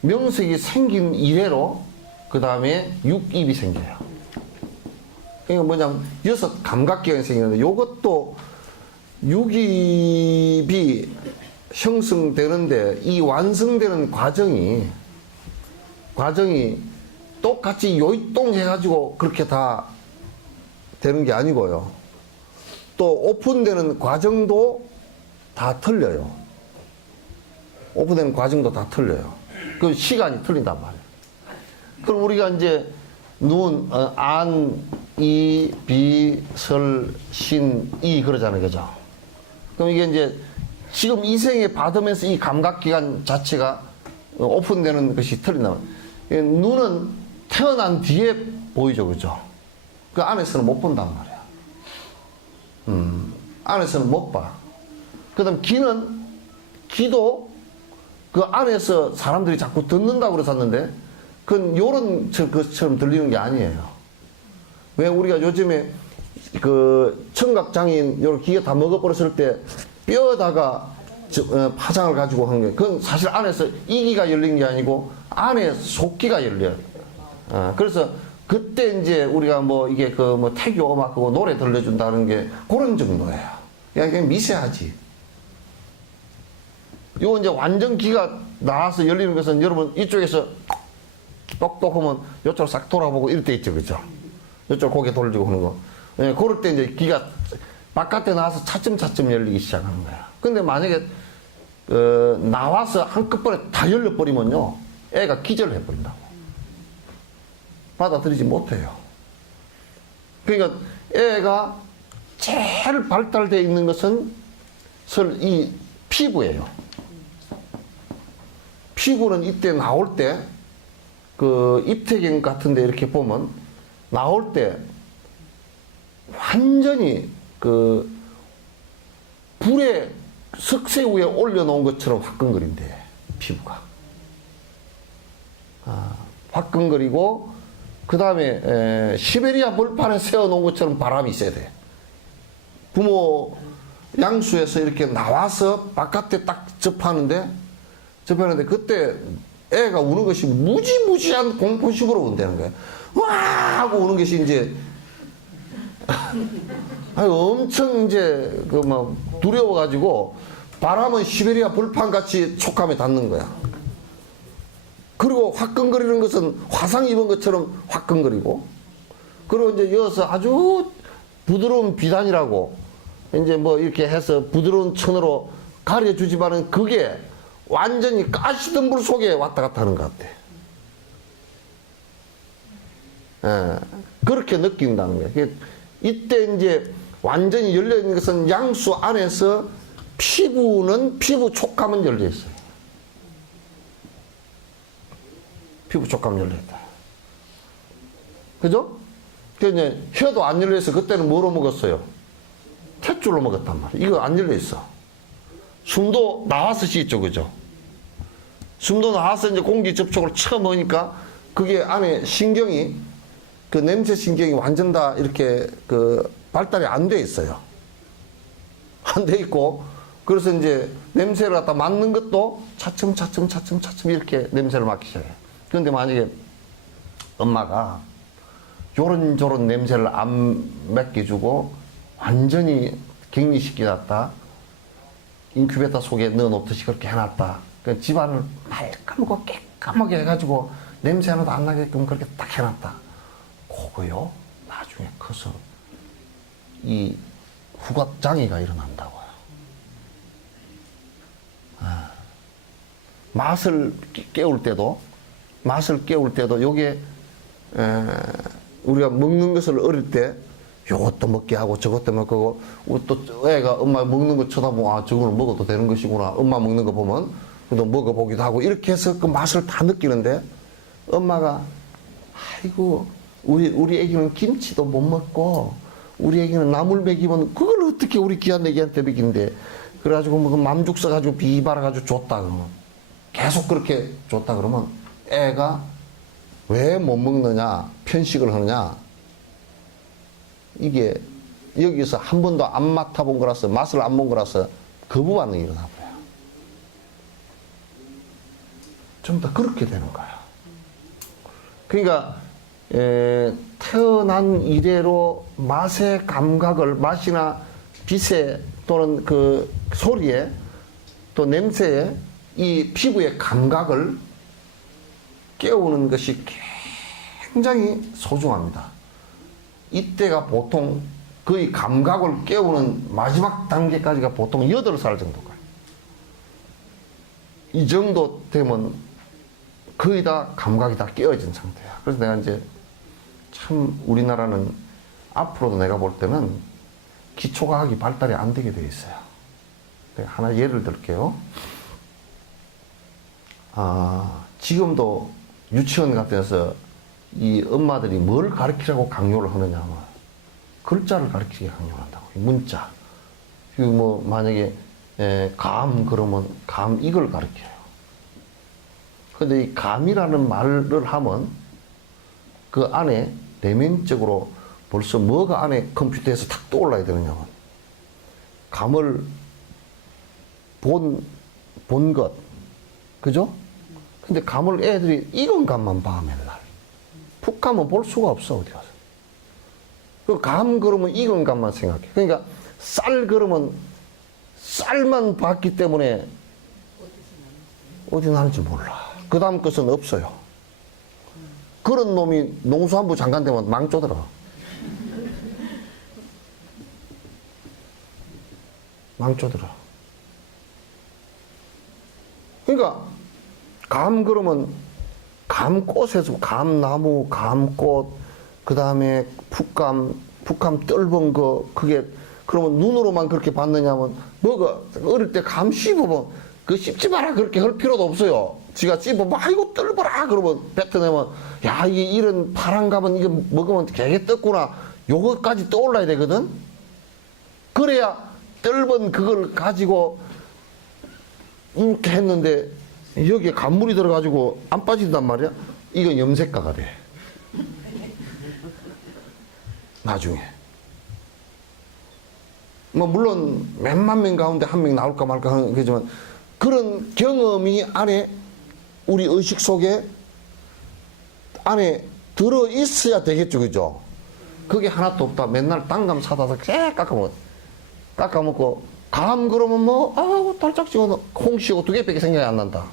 명색이 생긴 이래로 그 다음에 육입이 생겨요. 그러니까 뭐냐면 여섯 감각기관이 생기는데 요것도 육입이 형성되는데 이 완성되는 과정이 똑같이 요이똥 해가지고 그렇게 다 되는 게 아니고요. 또 오픈되는 과정도 다 틀려요. 오픈되는 과정도 다 틀려요. 그 시간이 틀린단 말이에요. 그럼 우리가 이제 눈, 안, 이, 비, 설, 신, 이 그러잖아요. 그죠? 그럼 이게 이제 지금 이 생에 받으면서 이 감각기관 자체가 오픈되는 것이 틀린단 말이에요. 눈은 태어난 뒤에 보이죠. 그죠? 그 안에서는 못 본단 말이야. 안에서는 못 봐. 그 다음 귀도 그 안에서 사람들이 자꾸 듣는다고 그랬었는데 그건 요런 것처럼 들리는 게 아니에요. 왜 우리가 요즘에 그 청각장애인 요런 기계 다 먹어버렸을 때 뼈에다가 파장을 가지고 한 게 그건 사실 안에서 이기가 열린 게 아니고 안에 속기가 열려요. 그래서 그때 이제 우리가 뭐 이게 그 뭐 태교 음악하고 노래 들려준다는 게 그런 정도예요. 그냥 미세하지. 요 이제 완전 기가 나와서 열리는 것은 여러분 이쪽에서 똑똑 하면 이쪽으로 싹 돌아보고 이럴 때 있죠. 그죠? 이쪽 고개 돌리고 하는 거. 예, 그럴 때 이제 기가 바깥에 나와서 차츰차츰 열리기 시작하는 거야. 근데 만약에, 나와서 한꺼번에 다 열려버리면요. 애가 기절을 해버린다고. 받아들이지 못해요. 그러니까 애가 제일 발달되어 있는 것은 이 피부예요. 피부는 이때 나올 때, 그 입태경 같은데 이렇게 보면, 나올 때, 완전히 그, 불에, 석쇠 위에 올려놓은 것처럼 화끈거린대, 피부가. 화끈거리고, 그 다음에, 시베리아 벌판에 세워놓은 것처럼 바람이 세야 돼. 부모 양수에서 이렇게 나와서 바깥에 딱 접하는데 그때 애가 우는 것이 무지무지한 공포식으로 운다는 거예요. 와! 하고 우는 것이 이제 엄청 이제 그 막 두려워가지고 바람은 시베리아 벌판 같이 촉감에 닿는 거야. 그리고 화끈거리는 것은 화상 입은 것처럼 화끈거리고 그리고 이제 이어서 아주 부드러운 비단이라고 이제 뭐 이렇게 해서 부드러운 천으로 가려주지만은 그게 완전히 가시던 불 속에 왔다 갔다 하는 것 같아. 예, 그렇게 느낀다는 거예요. 이때 이제 완전히 열려있는 것은 양수 안에서 피부 촉감은 열려있어요. 피부 촉감 열려있다. 그죠? 이제 혀도 안 열려있어. 그때는 뭐로 먹었어요? 탯줄로 먹었단 말이에요. 이거 안 열려있어. 숨도 나와서 씻죠. 그죠? 숨도 나와서 이제 공기 접촉을 처음 하니까 그게 안에 신경이 그 냄새 신경이 완전 다 이렇게 그 발달이 안 돼 있어요. 안 돼 있고 그래서 이제 냄새를 갖다 맡는 것도 차츰 이렇게 냄새를 맡기 시작해요. 그런데 만약에 엄마가 요런저런 냄새를 안 맡겨주고 완전히 격리시켜놨다 인큐베이터 속에 넣어놓듯이 그렇게 해놨다. 그 집안을 말끔하고 깨끗하게 해가지고 냄새 하나도 안 나게끔 그렇게 딱 해놨다. 그거요 나중에 커서 이 후각장애가 일어난다고요. 맛을 깨울 때도 요게 우리가 먹는 것을 어릴 때 요것도 먹게 하고 저것도 먹고 또 애가 엄마 먹는 거 쳐다보고 아 저거는 먹어도 되는 것이구나. 엄마 먹는 거 보면 또 먹어보기도 하고 이렇게 해서 그 맛을 다 느끼는데 엄마가 아이고 우리 애기는 김치도 못 먹고 우리 애기는 나물 먹이면 그걸 어떻게 우리 귀한 애기한테 먹인데 그래가지고 뭐 맘죽 써가지고 비바라가지고 줬다 그러면 계속 그렇게 줬다 그러면 애가 왜 못 먹느냐 편식을 하느냐 이게 여기서 한 번도 안 맡아본 거라서, 맛을 안 본 거라서 거부 반응이 일어나 버려요. 좀 더 그렇게 되는 거야. 그러니까 태어난 이래로 맛의 감각을, 맛이나 빛에 또는 그 소리에 또 냄새에 이 피부의 감각을 깨우는 것이 굉장히 소중합니다. 이때가 보통 거의 감각을 깨우는 마지막 단계까지가 보통 8살 정도 가요. 이 정도 되면 거의 다 감각이 다 깨어진 상태야. 그래서 내가 이제 참 우리나라는 앞으로도 내가 볼 때는 기초과학이 발달이 안 되게 돼 있어요. 내가 하나 예를 들게요. 지금도 유치원 같은 데서 이 엄마들이 뭘 가르치라고 강요를 하느냐 하면 글자를 가르치게 강요한다고. 문자. 그리고 뭐 만약에 감 그러면 감 이걸 가르쳐요. 근데 이 감이라는 말을 하면 그 안에 내면적으로 벌써 뭐가 안에 컴퓨터에서 탁 떠올라야 되느냐면 감을 본 것. 그죠? 근데 감을 애들이 익은 감만 봐, 맨날. 풋감은 볼 수가 없어, 어디 가서. 그 감 그러면 익은 감만 생각해. 그러니까 쌀 그러면 쌀만 봤기 때문에 어디 나는지 몰라. 그 다음 것은 없어요. 그런 놈이 농수산부 장관 되면 망조들어. 망조들어. 그러니까 감 그러면 감꽃에서 감나무, 감꽃, 그 다음에 풋감 떫은 거, 그게, 그러면 눈으로만 그렇게 봤느냐면, 뭐가, 어릴 때 감 씹어보면, 그 씹지 마라, 그렇게 할 필요도 없어요. 지가 씹어봐, 아이고, 떫어라, 그러면 뱉어내면, 야, 이게 이런 파란 감은 이거 먹으면 되게 떴구나. 요거까지 떠올라야 되거든? 그래야 떫은 그걸 가지고, 이렇게 했는데, 여기에 간물이 들어가지고 안 빠진단 말이야? 이거 염색가가 돼. 나중에. 뭐, 물론, 몇만 명 가운데 한 명 나올까 말까 하는 거지만, 그런 경험이 안에, 우리 의식 속에, 안에 들어 있어야 되겠죠, 그죠? 그게 하나도 없다. 맨날 단감 사다서 개 깎아먹고, 감 그러면 뭐, 아우, 달짝지고, 홍시고 2개밖에 생각이 안 난다.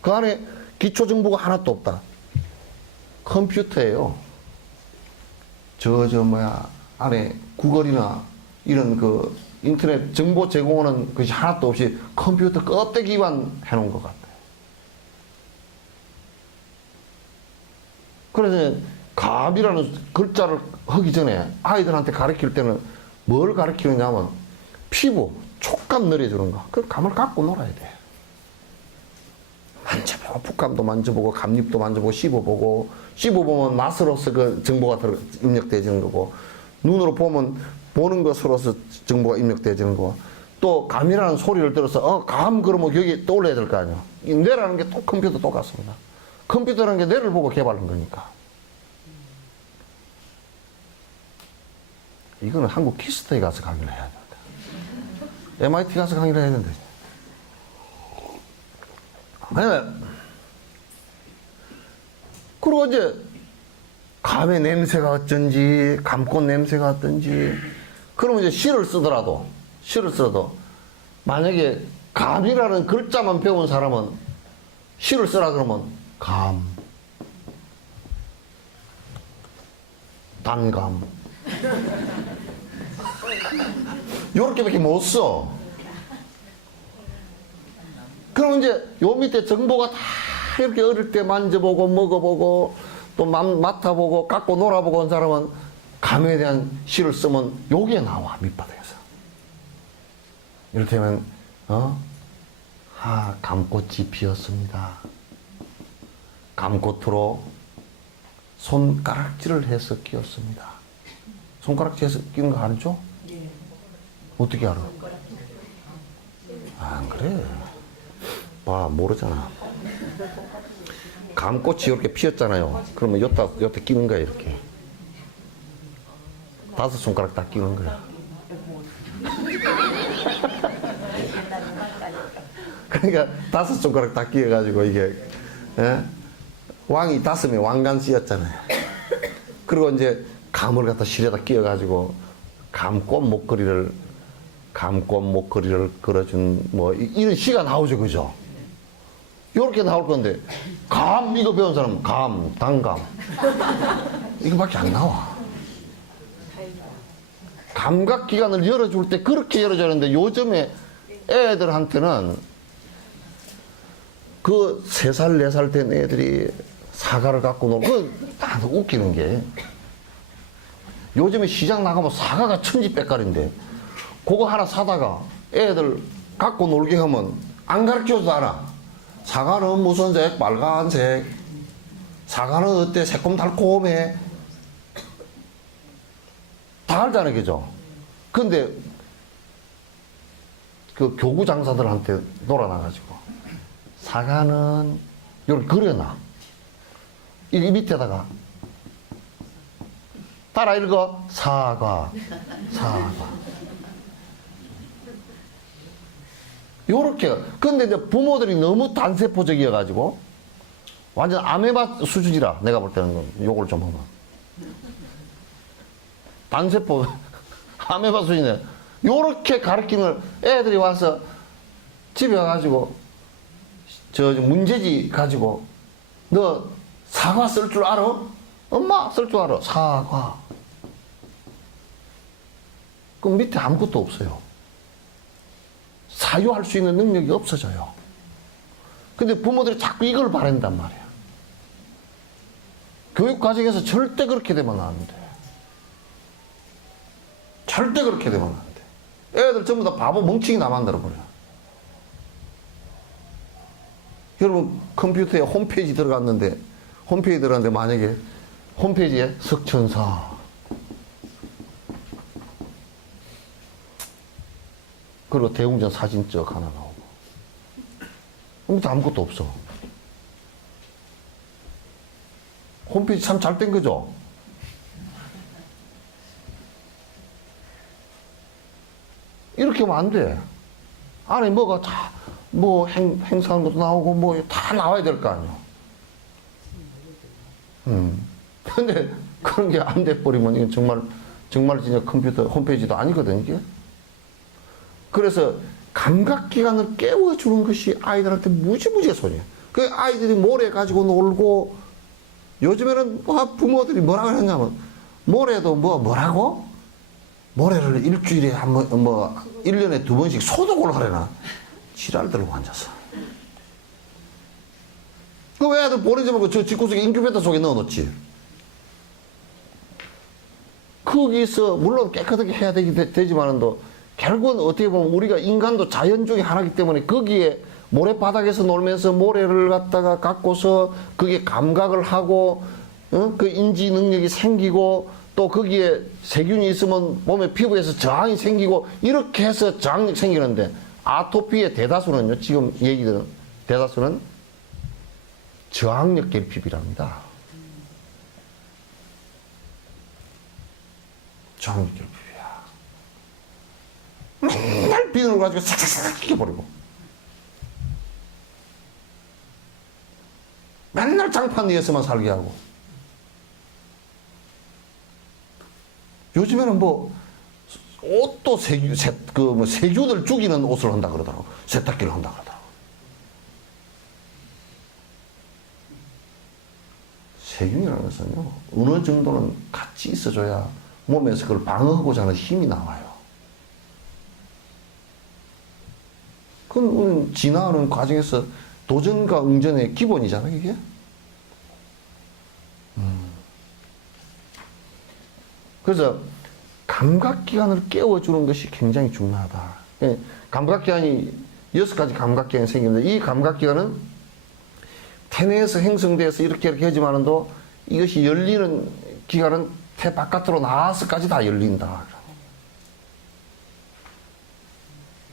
그 안에 기초 정보가 하나도 없다. 컴퓨터예요. 안에 구글이나 이런 그 인터넷 정보 제공하는 것이 하나도 없이 컴퓨터 껍데기만 해놓은 것 같아요. 그래서 감이라는 글자를 하기 전에 아이들한테 가르칠 때는 뭘 가르치느냐면 피부, 촉감 늘려주는 거. 그 감을 갖고 놀아야 돼. 만져보고, 풋감도 만져보고, 감잎도 만져보고, 씹어보면 맛으로서 그 정보가 입력되어지는 거고, 눈으로 보면 보는 것으로서 정보가 입력되어지는 거고, 또 감이라는 소리를 들어서, 감 그러면 여기 떠올려야 될 거 아니야. 이 뇌라는 게 또 컴퓨터 똑같습니다. 컴퓨터라는 게 뇌를 보고 개발한 거니까. 이거는 한국 키스터에 가서 강의를 해야 된다. MIT 가서 강의를 해야 된다. 네. 그리고 이제 감의 냄새가 어쩐지, 감꽃 냄새가 어떤지, 그러면 이제 시를 쓰더라도 만약에 감이라는 글자만 배운 사람은 시를 쓰라 그러면 감, 단감 요렇게밖에 못 써. 그럼 이제 요 밑에 정보가 다 이렇게 어릴 때 만져보고 먹어보고 또 맡아보고 깎고 놀아보고 한 사람은 감에 대한 시를 쓰면 요게 나와 밑바닥에서. 이를테면 감꽃이 피었습니다. 감꽃으로 손가락질을 해서 끼웠습니다. 손가락질 해서 끼는 거 알죠? 네. 어떻게 알아? 안 그래. 봐, 모르잖아. 감꽃이 이렇게 피었잖아요. 그러면 여기다 끼는 거야, 이렇게. 다섯 손가락 다 끼는 거야. 그러니까 다섯 손가락 다 끼어가지고 이게 예? 왕이 다섯에 왕관 씌었잖아요. 그리고 이제 감을 갖다 실에다 끼어가지고 감꽃 목걸이를 걸어준 뭐 이런 시가 나오죠, 그죠? 요렇게 나올 건데 감 이거 배운 사람은 감, 단감 이거밖에 안 나와. 감각기관을 열어줄 때 그렇게 열어줘야 하는데 요즘에 애들한테는 그 3살, 4살 된 애들이 사과를 갖고 놀고 다 웃기는 게 요즘에 시장 나가면 사과가 천지백갈인데 그거 하나 사다가 애들 갖고 놀게 하면 안 가르쳐줘도 알아. 사과는 무슨 색? 빨간색. 사과는 어때? 새콤달콤해. 다 알잖아요, 그죠? 근데 그 교구 장사들한테 놀아나가지고 사과는 이렇게 그려놔. 이 밑에다가 따라 읽어. 사과. 요렇게. 근데 이제 부모들이 너무 단세포적이어가지고 완전 아메바 수준이라 내가 볼 때는 요걸 좀 하면. 단세포, 아메바 수준이네. 요렇게 가르치는 애들이 와서 집에 와가지고 저 문제지 가지고 너 사과 쓸 줄 알아? 엄마 쓸 줄 알아. 사과. 그럼 밑에 아무것도 없어요. 사유할 수 있는 능력이 없어져요. 근데 부모들이 자꾸 이걸 바란단 말이야. 교육 과정에서 절대 그렇게 되면 안 돼. 절대 그렇게 되면 안 돼. 애들 전부 다 바보 멍청이 나 만들어버려. 여러분 컴퓨터에 홈페이지 들어갔는데 만약에 홈페이지에 석천사 그리고 대웅전 사진적 하나 나오고 컴퓨터 아무것도 없어. 홈페이지 참 잘 된 거죠? 이렇게 하면 안 돼. 안에 뭐가 다, 행사하는 것도 나오고, 다 나와야 될 거 아니야. 근데 그런 게 안 돼버리면 이건 정말 진짜 컴퓨터 홈페이지도 아니거든, 이게. 그래서 감각기관을 깨워주는 것이 아이들한테 무지무지의 소리야. 그 아이들이 모래 가지고 놀고, 요즘에는 부모들이 뭐라고 하냐면, 모래도 뭐라고? 모래를 일주일에 한 번, 1년에 2번씩 소독을 하려나? 지랄 들고 앉아서. 그 왜 애들 보내지 말고 저 집구석에 인큐베이터 속에 넣어놓지? 거기서, 물론 깨끗하게 해야 되지만도, 결국은 어떻게 보면 우리가 인간도 자연 중에 하나이기 때문에 거기에 모래바닥에서 놀면서 모래를 갖고서 그게 감각을 하고, 그 인지 능력이 생기고, 또 거기에 세균이 있으면 몸에 피부에서 저항이 생기고 이렇게 해서 저항력이 생기는데 아토피의 대다수는요, 지금 얘기들은 대다수는 저항력 결핍이랍니다. 저항력 결핍이야. 맨날 비누를 가지고 싹싹싹 끼워버리고 맨날 장판 위에서만 살게 하고 요즘에는 옷도 세균을 죽이는 옷을 한다 그러더라고. 세탁기를 한다 그러더라고. 세균이라는 것은요, 어느 정도는 같이 있어줘야 몸에서 그걸 방어하고자 하는 힘이 나와요. 그건 진화하는 과정에서 도전과 응전의 기본이잖아요, 이게. 그래서 감각기관을 깨워주는 것이 굉장히 중요하다. 감각기관이 6가지 감각기관이 생기는데 이 감각기관은 태내에서 형성돼서 이렇게 하지만도 이것이 열리는 기관은 태 바깥으로 나와서까지 다 열린다.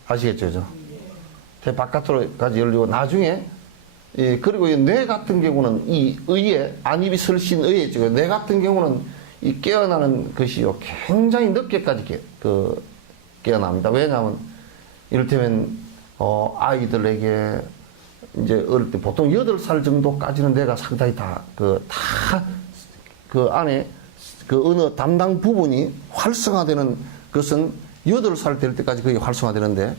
아시겠죠? 태 바깥으로까지 열리고 나중에 그리고 뇌 같은 경우는 이 의에 안입이 설신 의에 뇌 같은 경우는 이 깨어나는 것이요 굉장히 늦게까지 깨어납니다. 왜냐하면 이를테면 아이들에게 이제 어릴 때 보통 8살 정도까지는 내가 상당히 다 그 안에 그 어느 담당 부분이 활성화되는 것은 8살 될 때까지 거의 활성화되는데,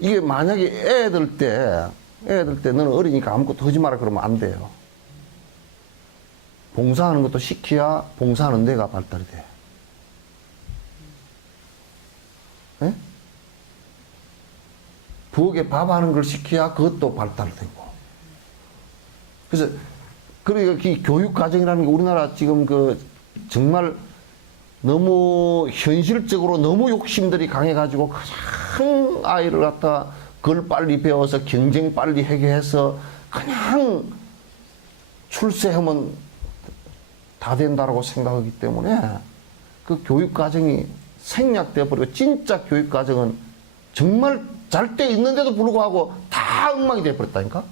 이게 만약에 애들 때 너는 어리니까 아무것도 하지 마라 그러면 안 돼요. 봉사하는 것도 시켜야 봉사하는 데가 발달이 돼. 예? 부엌에 밥하는 걸 시켜야 그것도 발달되고. 그래서 그러니까 이 교육과정이라는 게 우리나라 지금 정말 너무 현실적으로 너무 욕심들이 강해가지고 그냥 아이를 갖다 그걸 빨리 배워서 경쟁 빨리 해결해서 그냥 출세하면 다 된다라고 생각하기 때문에 그 교육과정이 생략되어 버리고, 진짜 교육과정은 정말 잘 때 있는데도 불구하고 다 엉망이 되어 버렸다니까.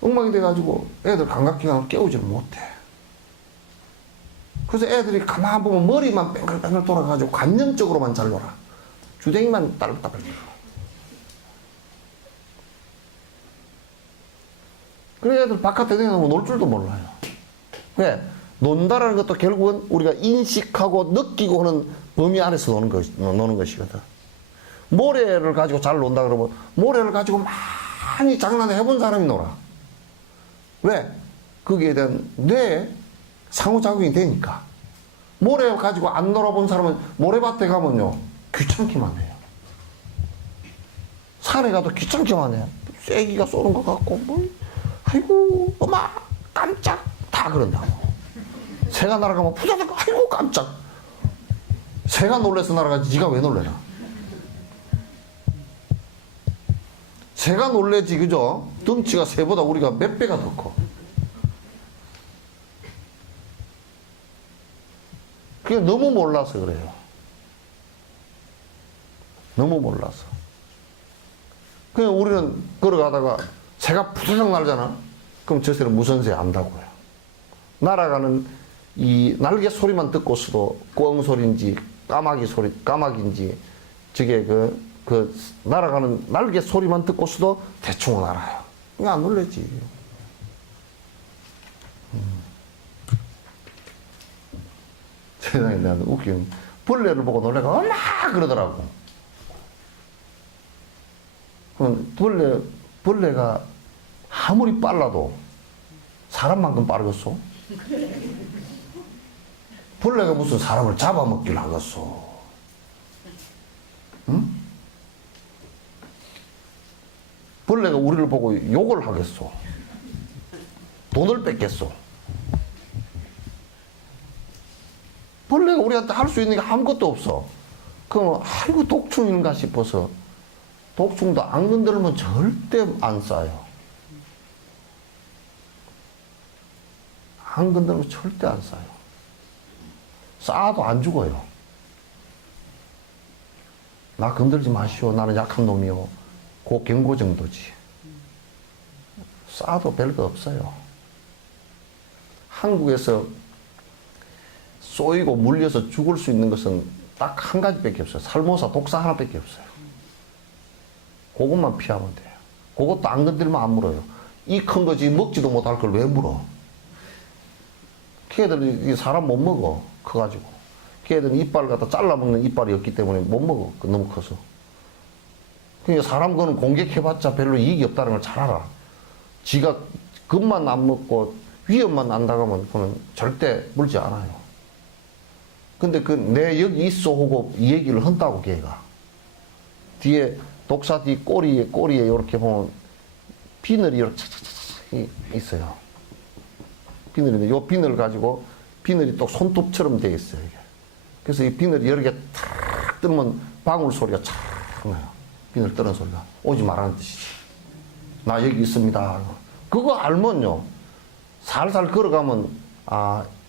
엉망이 돼가지고 애들 감각기관을 깨우지를 못해. 그래서 애들이 가만 보면 머리만 뺑글뺑글 돌아가지고 관념적으로만 잘 놀아. 주댕이만 따글따글. 그래 애들 바깥에 내놓으면 놀 줄도 몰라요. 왜? 논다라는 것도 결국은 우리가 인식하고 느끼고 하는 범위 안에서 노는 것이거든. 모래를 가지고 잘 논다 그러면 모래를 가지고 많이 장난해 해본 사람이 놀아. 왜? 거기에 대한 뇌에 상호작용이 되니까. 모래 가지고 안 놀아본 사람은 모래밭에 가면요 귀찮기만 해요. 산에 가도 귀찮기만 해요. 쐐기가 쏘는 것 같고 아이고 엄마 깜짝 다 그런다고. 새가 날아가면 푸자닥 아이고 깜짝. 새가 놀래서 날아가지 지가 왜 놀래나. 새가 놀래지, 그죠? 덩치가 새보다 우리가 몇 배가 더 커. 그게 너무 몰라서 그래요. 너무 몰라서. 그냥 우리는 걸어가다가 새가 푸드덕 날잖아. 그럼 저 새는 무슨 새 안다고요. 날아가는 이 날개 소리만 듣고서도 꿩 소리인지 까마귀인지 저게 날아가는 날개 소리만 듣고서도 대충은 알아요. 이거 안 놀랬지. 세상에 나는 웃긴 벌레를 보고 놀래가 엄마 그러더라고. 그럼 벌레가 아무리 빨라도 사람만큼 빠르겠어? 벌레가 무슨 사람을 잡아먹길 하겠어? 응? 벌레가 우리를 보고 욕을 하겠어? 돈을 뺏겠어? 벌레가 우리한테 할 수 있는 게 아무것도 없어. 그럼 아이고 독충인가 싶어서 독충도 안 건드리면 절대 안 싸요. 안 건드리면 절대 안 싸요. 싸도 안 죽어요. 나 건들지 마시오. 나는 약한 놈이요. 그 경고 정도지. 싸도 별거 없어요. 한국에서 쏘이고 물려서 죽을 수 있는 것은 딱 한 가지밖에 없어요. 살모사, 독사 하나밖에 없어요. 그것만 피하면 돼요. 그것도 안 건들면 안 물어요. 이 큰 거지 먹지도 못할 걸 왜 물어? 걔들이 사람 못 먹어. 커가지고. 걔들은 이빨을 갖다 잘라먹는 이빨이 없기 때문에 못 먹어. 너무 커서. 그러니까 사람 거는 공격해봤자 별로 이익이 없다는 걸 잘 알아. 지가 겁만 안 먹고 위험만 안 당하면 그는 절대 물지 않아요. 근데 내 여기 있어 하고 이 얘기를 한다고 걔가. 뒤에 독사 뒤 꼬리에 이렇게 보면 비늘이 이렇게 차차차 있어요. 비늘인데 요 비늘 가지고 비늘이 또 손톱처럼 되어 있어요. 이게. 그래서 이 비늘이 여러 개 탁 뜨면 방울 소리가 착 나요. 비늘 뜨는 소리가. 오지 말라는 뜻이지. 나 여기 있습니다. 그거 알면요. 살살 걸어가면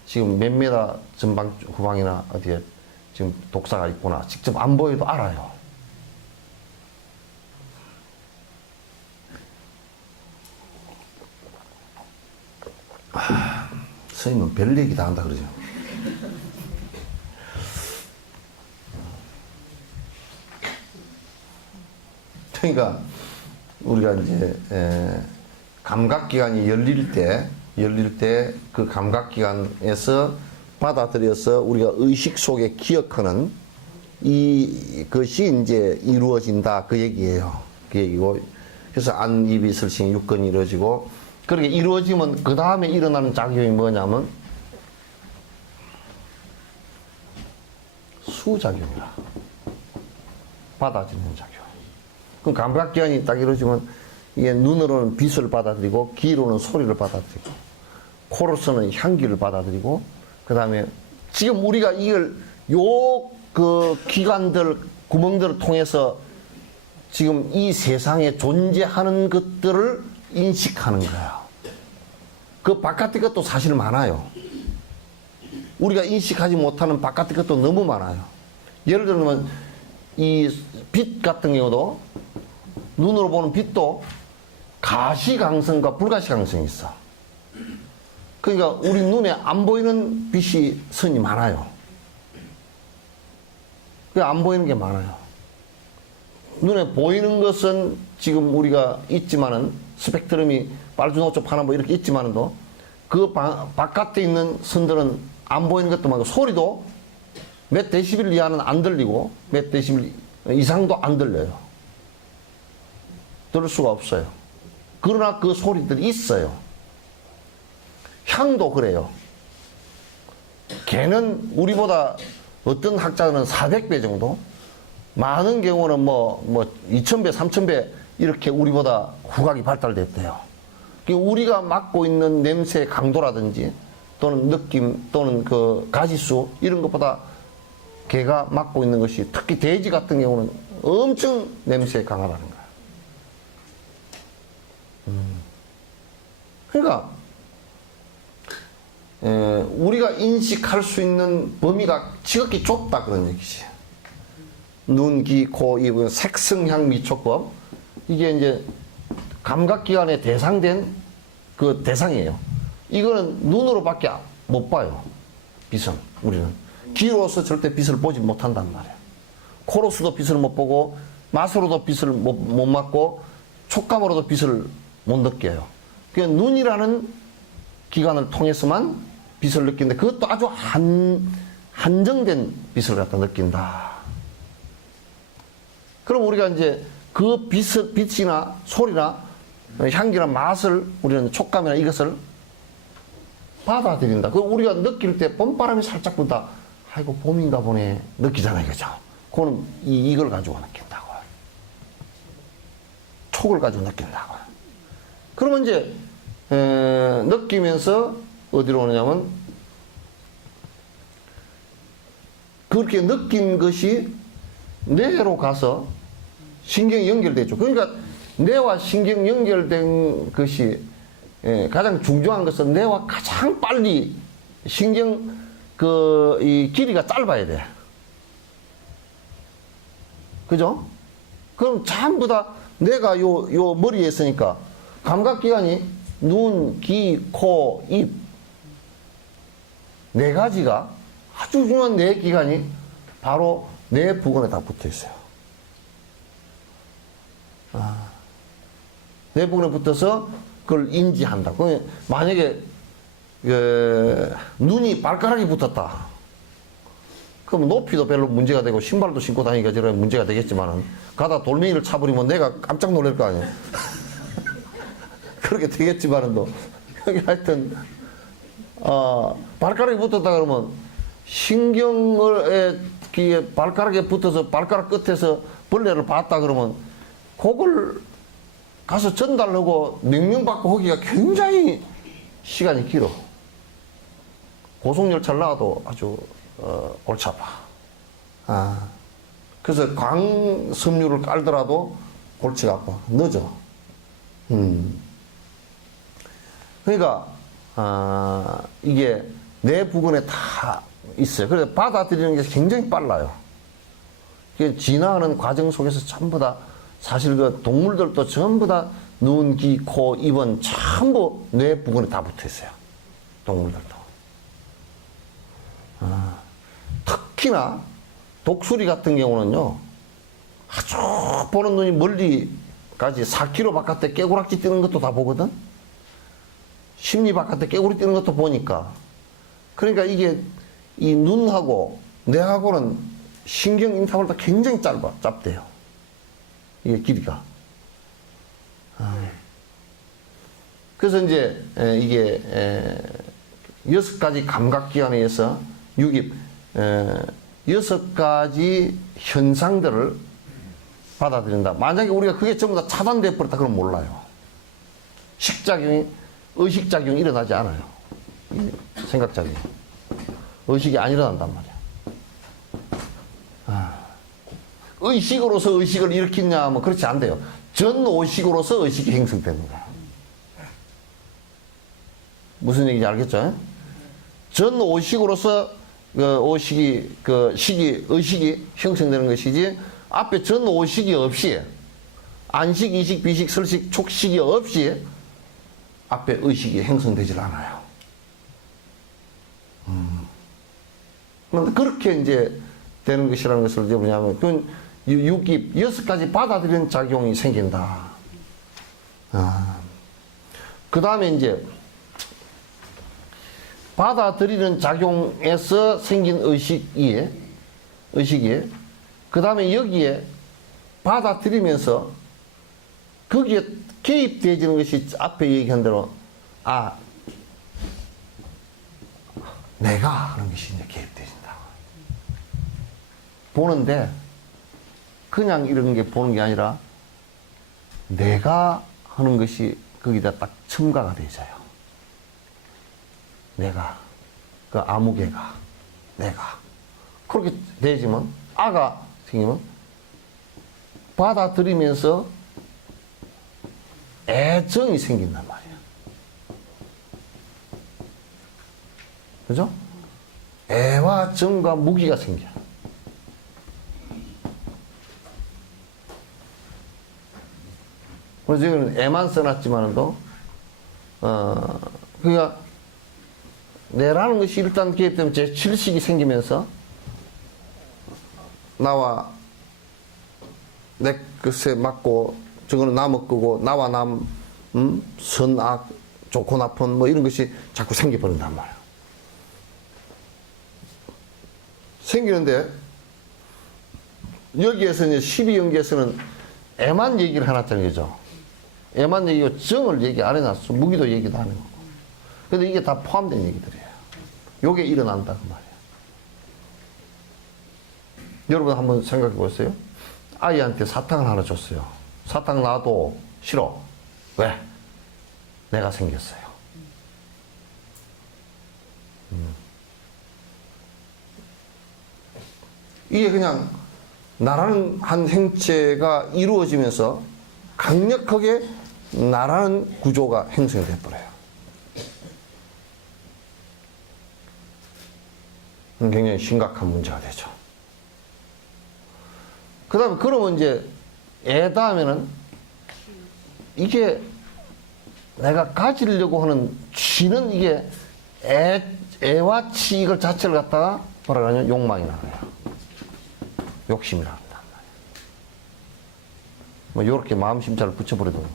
지금 몇 미터 전방 후방이나 어디에 지금 독사가 있구나. 직접 안 보여도 알아요. 스님은 별 얘기 다 한다 그러죠. 그러니까 우리가 이제 감각기관이 열릴 때 그 감각기관에서 받아들여서 우리가 의식 속에 기억하는 이것이 이제 이루어진다 그 얘기예요. 그 얘기고 그래서 안, 입이, 설신, 육근이 이루어지고 그렇게 이루어지면 그 다음에 일어나는 작용이 뭐냐면 수작용이라 받아들이는 작용. 그럼 감각기관이 딱 이루어지면 이게 눈으로는 빛을 받아들이고 귀로는 소리를 받아들이고 코로서는 향기를 받아들이고 그 다음에 지금 우리가 이걸 그 기관들 구멍들을 통해서 지금 이 세상에 존재하는 것들을 인식하는 거야. 그 바깥의 것도 사실 많아요. 우리가 인식하지 못하는 바깥의 것도 너무 많아요. 예를 들면 이 빛 같은 경우도 눈으로 보는 빛도 가시광선과 불가시광선이 있어. 그러니까 우리 눈에 안 보이는 빛이 선이 많아요. 안 보이는 게 많아요. 눈에 보이는 것은 지금 우리가 있지만은 스펙트럼이 빨주노초 파란보 이렇게 있지만은도 그 바깥에 있는 선들은 안 보이는 것도 많고 소리도 몇 데시벨 이하는 안 들리고 몇 데시벨 이상도 안 들려요. 들을 수가 없어요. 그러나 그 소리들이 있어요. 향도 그래요. 걔는 우리보다 어떤 학자는 400배 정도, 많은 경우는 뭐 2000배, 3000배 이렇게 우리보다 후각이 발달됐대요. 우리가 맡고 있는 냄새의 강도라든지 또는 느낌 또는 그 가지수 이런 것보다 걔가 맡고 있는 것이 특히 돼지 같은 경우는 엄청 냄새에 강하다는 거야. 그러니까 우리가 인식할 수 있는 범위가 지극히 좁다 그런 얘기지. 눈, 귀, 코, 입은 색성향 미촉법 이게 이제 감각기관에 대상된 그 대상이에요. 이거는 눈으로밖에 못 봐요. 빛은 우리는 귀로서 절대 빛을 보지 못한단 말이에요. 코로서도 빛을 못 보고 맛으로도 빛을 못 맡고 촉감으로도 빛을 못 느껴요. 그러니까 눈이라는 기관을 통해서만 빛을 느끼는데 그것도 아주 한정된 빛을 갖다 느낀다. 그럼 우리가 이제 그 빛이나 소리나 향기나 맛을 우리는 촉감이나 이것을 받아들인다. 그 우리가 느낄 때 봄바람이 살짝 분다. 아이고 봄인가 보네 느끼잖아요, 그죠? 그거는 이걸 가지고 느낀다고. 촉을 가지고 느낀다고. 그러면 이제 느끼면서 어디로 오느냐면 그렇게 느낀 것이 뇌로 가서 신경이 연결되죠. 그러니까 뇌와 신경 연결된 것이 가장 중요한 것은 뇌와 가장 빨리 신경 이 길이가 짧아야 돼. 그죠? 그럼 전부 다 뇌가 요 머리에 있으니까 감각기관이 눈, 귀, 코, 입 네 가지가 아주 중요한 뇌 기관이 바로 뇌 부근에 다 붙어 있어요. 뇌 부근에 붙어서 그걸 인지한다. 만약에 눈이 발가락이 붙었다. 그럼 높이도 별로 문제가 되고 신발도 신고 다니기가 저런 문제가 되겠지만은 가다 돌멩이를 차버리면 내가 깜짝 놀랄 거 아니에요. 그렇게 되겠지만은 또 하여튼 발가락이 붙었다 그러면 신경을 발가락에 붙어서 발가락 끝에서 벌레를 봤다 그러면 그걸 가서 전달하고 명령받고 하기가 굉장히 시간이 길어. 고속열차를 나와도 아주 골치 아파. 그래서 광섬유를 깔더라도 골치가 아파. 늦어. 그러니까 이게 뇌 부근에 다 있어요. 그래서 받아들이는 게 굉장히 빨라요. 진화하는 과정 속에서 전부 다 사실 그 동물들도 전부 다 눈, 귀, 코, 입은 전부 뇌 부근에 다 붙어 있어요. 동물들도. 특히나 독수리 같은 경우는요, 아주 보는 눈이 멀리까지 4km 바깥에 깨구락지 뛰는 것도 다 보거든? 심리 바깥에 깨구리 뛰는 것도 보니까. 그러니까 이게 이 눈하고 뇌하고는 신경 인터벌도 굉장히 짧대요. 이게 길이가. 그래서 이제 이게 6가지 감각기관에 의해서 유입 6가지 현상들을 받아들인다. 만약에 우리가 그게 전부 다 차단되어 버렸다 그러면 몰라요. 식작용이, 의식작용이 일어나지 않아요. 생각작용. 의식이 안 일어난단 말이야. 의식으로서 의식을 일으키냐 하면 그렇지 않대요. 전오식으로서 의식이 형성되는 거야. 무슨 얘기인지 알겠죠? 전오식으로서 의식이 형성되는 것이지, 앞에 전오식이 없이, 안식, 이식, 비식, 설식, 촉식이 없이 앞에 의식이 형성되질 않아요. 그렇게 이제 되는 것이라는 것을 이제 뭐냐면, 그건 육입 6가지 받아들이는 작용이 생긴다. 그 다음에 이제 받아들이는 작용에서 생긴 의식이, 그 다음에 여기에 받아들이면서 거기에 개입되어지는 것이 앞에 얘기한 대로, 내가 하는 것이 이제 개입되어진다. 보는데, 그냥 이런 게 보는 게 아니라, 내가 하는 것이 거기다 딱 첨가가 되어져요. 내가, 그 아무개가, 내가. 그렇게 되지만, 아가 생기면, 받아들이면서 애정이 생긴단 말이야. 그죠? 애와 정과 무기가 생겨. 그래서 지금 애만 써놨지만도, 그러니까, 내라는 것이 일단 개입되면 제7식이 생기면서, 나와 내 것에 맞고, 저거는 남의 거고, 나와 남, 선, 악, 좋고 나쁜, 뭐 이런 것이 자꾸 생겨버린단 말이야. 생기는데, 여기에서 이제 12연계에서는 애만 얘기를 해놨다는 거죠. 애만 얘기고 정을 얘기 안 해놨어. 무기도 얘기도 안 해놓고. 근데 이게 다 포함된 얘기들이에요. 요게 일어난다 그 말이에요. 여러분 한번 생각해 보세요. 아이한테 사탕을 하나 줬어요. 사탕 놔도 싫어. 왜? 내가 생겼어요. 이게 그냥 나라는 한 행체가 이루어지면서 강력하게 나라는 구조가 형성이 돼버려요. 굉장히 심각한 문제가 되죠. 그 다음에 그러면 이제 애 다음에는 이게 내가 가지려고 하는 취는 이게 애와 치 이걸 자체를 갖다가 뭐라 그러냐, 욕망이 나와요. 욕심이라 한단 말이에요. 뭐 요렇게 마음 심자를 붙여버려도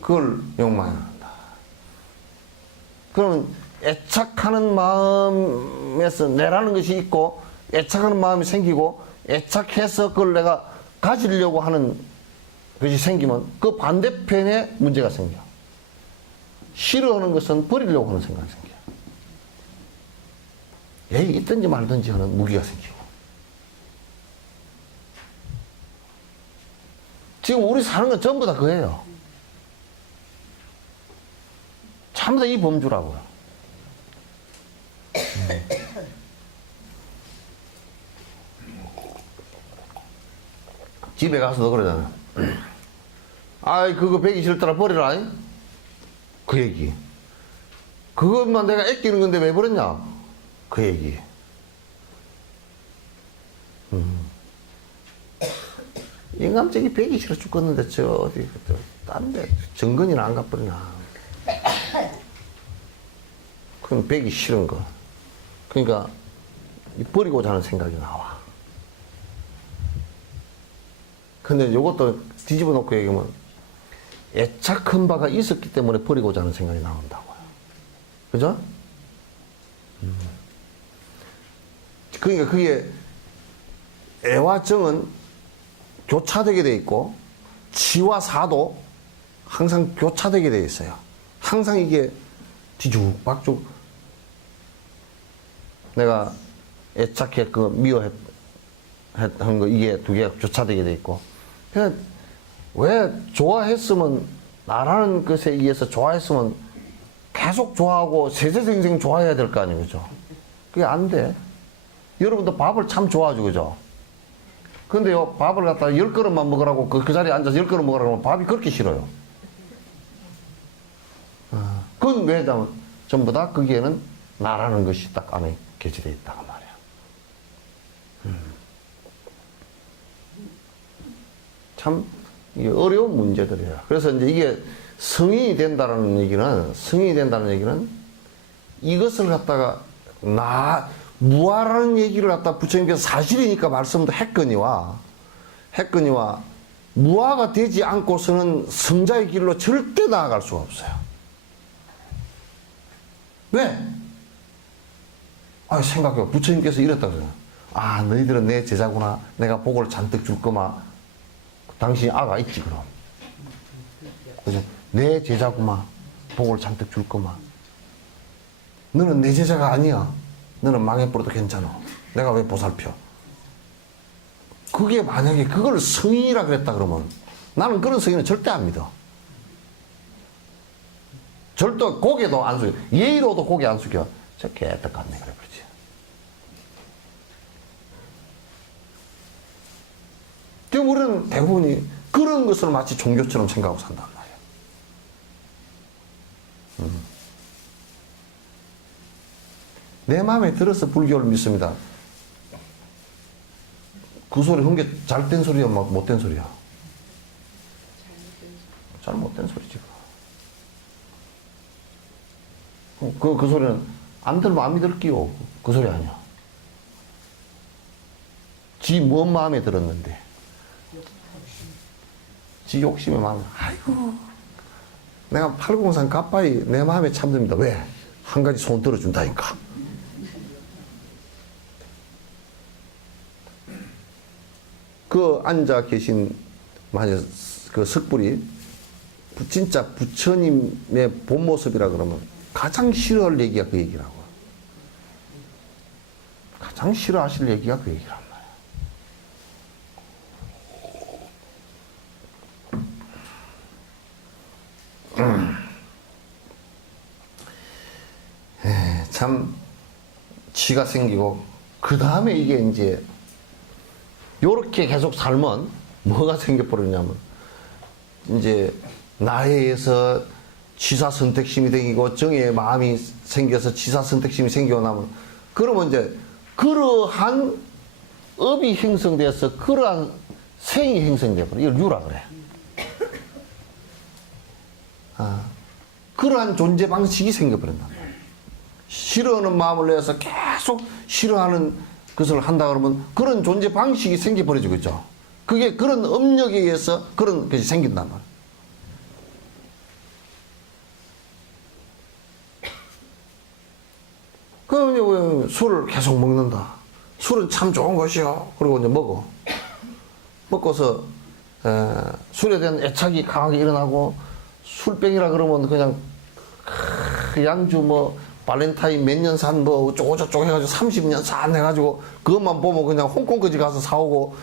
그걸 욕망이 난다. 그러면 애착하는 마음에서 내라는 것이 있고, 애착하는 마음이 생기고, 애착해서 그걸 내가 가지려고 하는 것이 생기면 그 반대편에 문제가 생겨. 싫어하는 것은 버리려고 하는 생각이 생겨. 에이, 있든지 말든지 하는 무기가 생기고. 지금 우리 사는 건 전부 다 그거예요. 전부 다 이 범주라고요. 집에 가서도 그러잖아. 아이, 그거 배기 싫더라, 버리라. 그 얘기. 그것만 내가 아끼는 건데 왜 버렸냐? 그 얘기. 인감적이 배기 싫어 죽겠는데, 어디, 다른 데, 정근이나 안 가버리나. 그건 배기 싫은 거. 그러니까 버리고자 하는 생각이 나와. 근데 이것도 뒤집어 놓고 얘기하면 애착한 바가 있었기 때문에 버리고자 하는 생각이 나온다고요. 그죠? 그러니까 그게 애와 정은 교차되게 돼 있고 지와 사도 항상 교차되게 돼 있어요. 항상 이게 뒤죽박죽 내가 애착했고 미워했던 거 이게 두 개가 교차되게 돼 있고 그냥 왜 좋아했으면 나라는 것에 의해서 좋아했으면 계속 좋아하고 세세생생 좋아해야 될 거 아니에요, 그죠? 그게 안 돼. 여러분도 밥을 참 좋아하죠, 그죠? 근데요, 밥을 갖다가 10그릇만 먹으라고 그 자리에 앉아서 10그릇 먹으라고 하면 밥이 그렇게 싫어요. 그건 왜냐면 전부 다 거기에는 나라는 것이 딱 안에 개지되어 있다고 말이야. 참 이게 어려운 문제들이야. 그래서 이제 이게 성인이 된다는 얘기는 이것을 갖다가 무아라는 얘기를 갖다 부처님께서 사실이니까 말씀도 했거니와 무아가 되지 않고서는 성자의 길로 절대 나아갈 수가 없어요. 왜? 생각해봐. 부처님께서 이랬다고 그러잖아. 너희들은 내 제자구나. 내가 복을 잔뜩 줄 거마. 당신이 아가 있지, 그럼. 그죠? 내 제자구마. 복을 잔뜩 줄 거마. 너는 내 제자가 아니야. 너는 망해버려도 괜찮아. 내가 왜 보살펴? 그게 만약에 그걸 성인이라 그랬다 그러면 나는 그런 성인은 절대 안 믿어. 절대 고개도 안 숙여. 예의로도 고개 안 숙여. 저 개떡 같네. 그래, 그렇지. 지금 우리는 대부분이 그런 것을 마치 종교처럼 생각하고 산단 말이야. 내 마음에 들어서 불교를 믿습니다. 그 소리 흥게 잘된 소리야, 못된 소리야? 잘못된 소리지. 그 소리는 안 들면 안 믿을게요. 그 소리 아니야. 지 뭔 마음에 들었는데. 지 욕심의 마음에. 아이고. 내가 803 가빠이 내 마음에 참듭니다. 왜? 한 가지 손 들어준다니까. 그 앉아 계신 만약 그 석불이 진짜 부처님의 본 모습이라 그러면 가장 싫어할 얘기가 그 얘기라고. 가장 싫어하실 얘기가 그 얘기란 말이야. 참 지가 생기고 그 다음에 이게 이제 요렇게 계속 살면 뭐가 생겨버리냐면 이제 나에 의해서 지사 선택심이 생기고 정의 마음이 생겨서 지사 선택심이 생기고 나면 그러면 이제 그러한 업이 형성돼서 그러한 생이 형성돼버려. 이걸 유라 그래. 그러한 존재 방식이 생겨버린단 말이야. 싫어하는 마음을 내서 계속 싫어하는 것을 한다 그러면 그런 존재 방식이 생겨버리죠. 그죠? 그게 그런 업력에 의해서 그런 것이 생긴단 말이야. 그럼 이제 술을 계속 먹는다. 술은 참 좋은 것이요. 그리고 이제 먹어. 먹고서 술에 대한 애착이 강하게 일어나고 술병이라 그러면 그냥 양주 발렌타인 몇 년 산 어쩌고저쩌고 해가지고 30년 산 해가지고 그것만 보면 그냥 홍콩까지 가서 사오고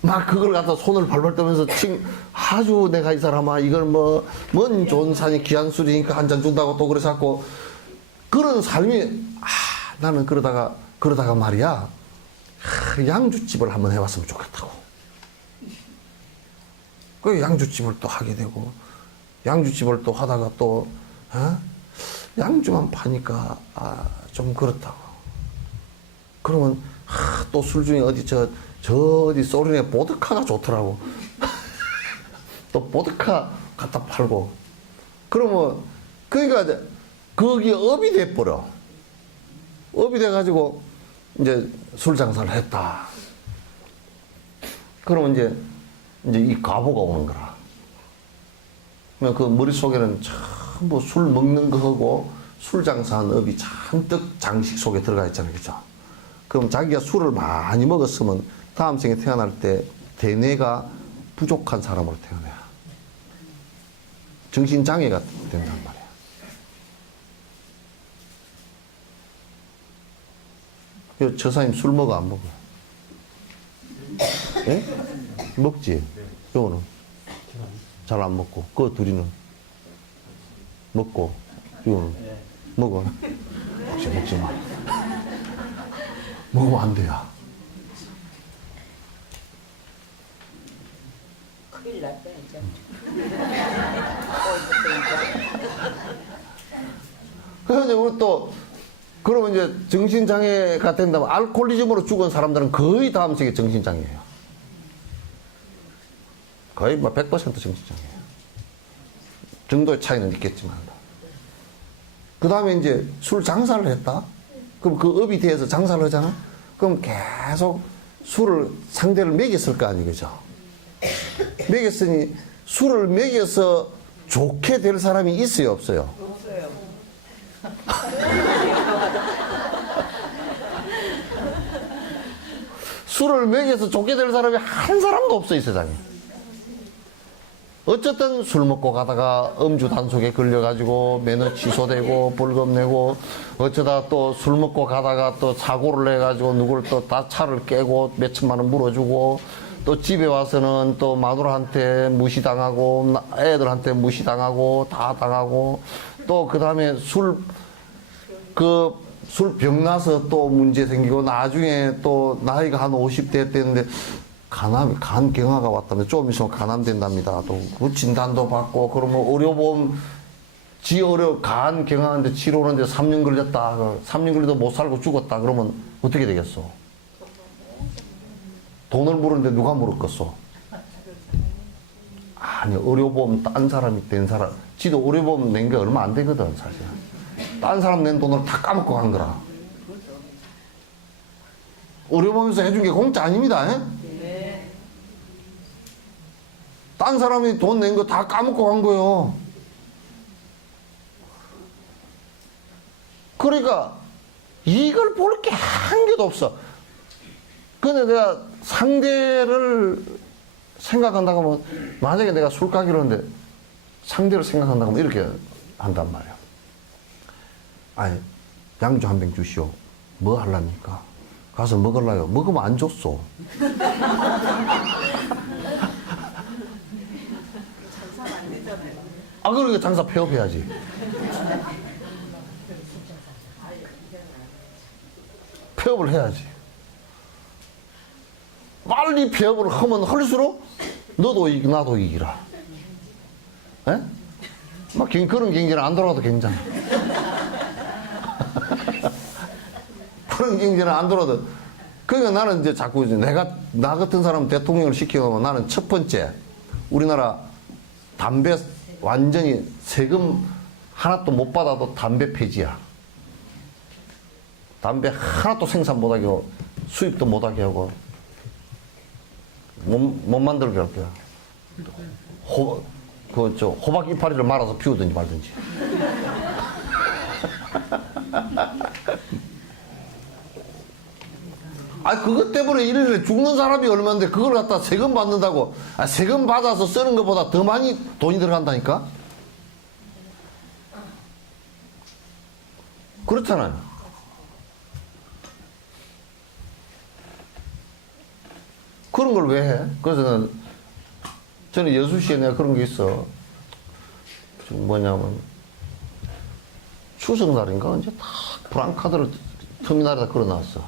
막 그걸 갖다 손을 발발 떠면서 아주 내가 이 사람아 이걸 뭔 좋은 산이 귀한 술이니까 한 잔 준다고 또 그래서 갖고 그런 삶이 나는 그러다가 말이야 양주집을 한번 해봤으면 좋겠다고. 그 양주집을 또 하게 되고 양주집을 또 하다가 또 양주만 파니까 좀 그렇다고. 그러면 또 술 중에 어디 어디 소련의 보드카가 좋더라고. 또 보드카 갖다 팔고. 그러면 그러니까 이제 거기에 업이 돼버려. 업이 돼가지고 이제 술 장사를 했다. 그러면 이제 이 과보가 오는 거라. 그러면 그 머릿속에는 전부 술 먹는 거 하고 술 장사한 업이 잔뜩 장식 속에 들어가 있잖아요. 그죠? 그럼 자기가 술을 많이 먹었으면 다음 생에 태어날 때 대뇌가 부족한 사람으로 태어나야. 정신장애가 된단 말이야. 저 사람이 술 먹어, 안 먹어? 예? 먹지? 요거는? 잘 안 먹고. 그 둘이는? 먹고. 요거는? 먹어. 혹시 먹지 마. 먹으면 안 돼요. 큰일 났다 이제. 그래서 우리 또 그러면 이제 정신장애가 된다면 알코올리즘으로 죽은 사람들은 거의 다음 생에 정신장애예요. 거의 뭐 100% 정신장애예요. 정도의 차이는 있겠지만. 그 다음에 이제 술 장사를 했다? 그럼 그 업이 돼서 장사를 하잖아? 그럼 계속 술을 상대를 먹였을 거 아니에요, 그죠? 먹였으니 술을 먹여서 좋게 될 사람이 있어요, 없어요? 없어요. 술을 먹여서 좋게 될 사람이 한 사람도 없어 이 세상에. 어쨌든 술 먹고 가다가 음주 단속에 걸려가지고 면허 취소되고 벌금 내고 어쩌다 또 술 먹고 가다가 또 사고를 내가지고 누굴 또 다 차를 깨고 몇 천만 원 물어주고 또 집에 와서는 또 마누라한테 무시당하고 애들한테 무시당하고 다 당하고 또 그 다음에 술 병 나서 또 문제 생기고 나중에 또 나이가 한 50대 때는데 간 경화가 왔다면 좀 있으면 간암된답니다. 또 그 진단도 받고 그러면 의료보험 간 경화하는데 치료하는데 3년 걸렸다. 3년 걸려도 못 살고 죽었다. 그러면 어떻게 되겠어? 돈을 물었는데 누가 물었겠어? 아니 의료보험 딴 사람이 된 사람 지도 의료보험 낸 게 얼마 안 되거든 사실. 딴 사람 낸 돈을 다 까먹고 간 거라. 의료보험에서 해준 게 공짜 아닙니다. 에? 딴 사람이 돈 낸 거 다 까먹고 간 거예요. 그러니까 이걸 볼 게 한 개도 없어. 근데 내가 상대를 생각한다고 하면 만약에 내가 술 가기로 하는데 상대를 생각한다고 하면 이렇게 한단 말이야. 아니 양주 한 병 주시오. 뭐 하랍니까? 가서 먹을라요. 먹으면 안 줬어. 아 그러니까 장사 폐업해야지. 폐업을 해야지. 빨리 폐업을 하면 할수록 너도 이기고 나도 이기라. 에? 막 그런 경제는 안 돌아가도 괜찮아. 그런 경제는 안 돌아도. 그러니까 나는 이제 자꾸 이제 나 같은 사람 대통령을 시키면 나는 첫 번째 우리나라 담배 완전히 세금 하나도 못 받아도 담배 폐지야. 담배 하나도 생산 못하게 하고 수입도 못하게 하고 못 만들게 할 거야. 호박 이파리를 말아서 피우든지 말든지. 아 그것 때문에 이래 죽는 사람이 얼마인데 그걸 갖다 세금 받는다고. 아, 세금 받아서 쓰는 것보다 더 많이 돈이 들어간다니까. 그렇잖아요. 그런 걸 왜 해? 그래서 저는 6시에 내가 그런 게 있어. 뭐냐면 추석날인가 언제 다 프랑카드를 터미널에다 걸어놨어.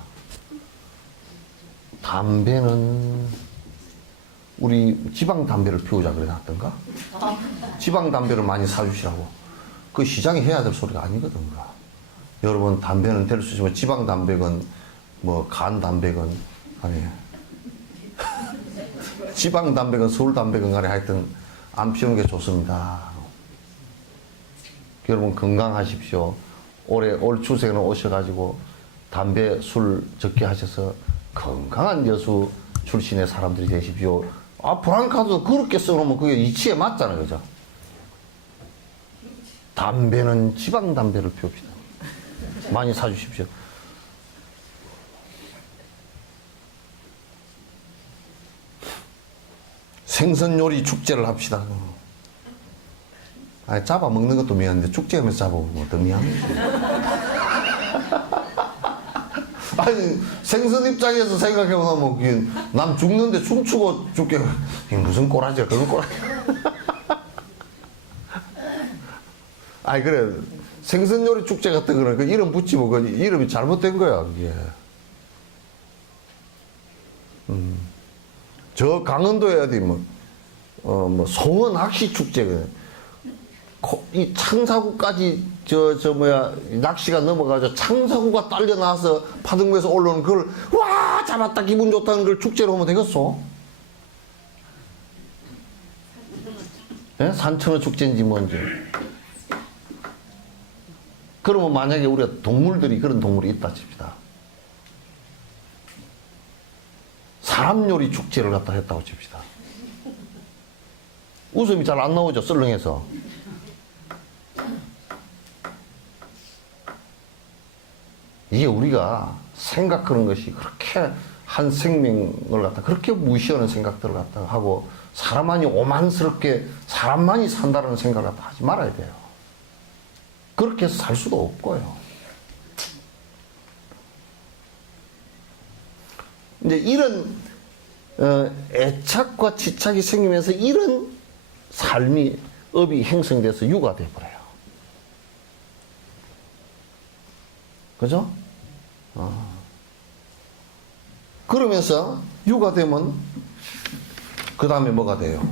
담배는 우리 지방 담배를 피우자 그래 놨던가? 지방 담배를 많이 사주시라고. 그 시장이 해야 될 소리가 아니거든. 여러분 담배는 될 수 있지만 지방 담배건 뭐 간 담배건 아니 지방 담배건 서울 담배건 간에 하여튼 안 피우는 게 좋습니다. 여러분 건강하십시오. 올 추석에는 오셔가지고 담배, 술 적게 하셔서 건강한 여수 출신의 사람들이 되십시오. 아, 브랑카도 그렇게 써놓으면 그게 이치에 맞잖아요. 그죠? 담배는 지방 담배를 피웁시다. 많이 사주십시오. 생선 요리 축제를 합시다. 아니, 잡아 먹는 것도 미안한데 축제하면서 잡아 먹으면 더 미안해. 아니, 생선 입장에서 생각해보면 그게 남 죽는데 춤추고 죽게 이게 무슨 꼬라지야, 그런 꼬라지. 아니, 그래. 생선 요리 축제 같은 거는 그 이름 붙이면 그 이름이 잘못된 거야, 그게. 저 강원도에 어디 뭐 송원 학시 축제거든. 이 창사구까지 낚시가 넘어가서 창사구가 딸려 나와서 파등구에서 올라오는 그걸 와 잡았다 기분 좋다는 걸 축제로 하면 되겠어? 예? 산천어 축제인지 뭔지. 그러면 만약에 우리가 동물들이 그런 동물이 있다 칩시다. 사람 요리 축제를 갖다 했다고 칩시다. 웃음이 잘 안 나오죠, 썰렁해서. 이게 우리가 생각하는 것이 그렇게 한 생명을 갖다 그렇게 무시하는 생각들을 갖다 하고 사람만이 오만스럽게 사람만이 산다는 생각을 갖다 하지 말아야 돼요. 그렇게 해서 살 수도 없고요. 이제 이런 애착과 집착이 생기면서 이런 삶이 업이 형성돼서 유가 돼버려요. 그죠? 그러면서 유가 되면 그 다음에 뭐가 돼요?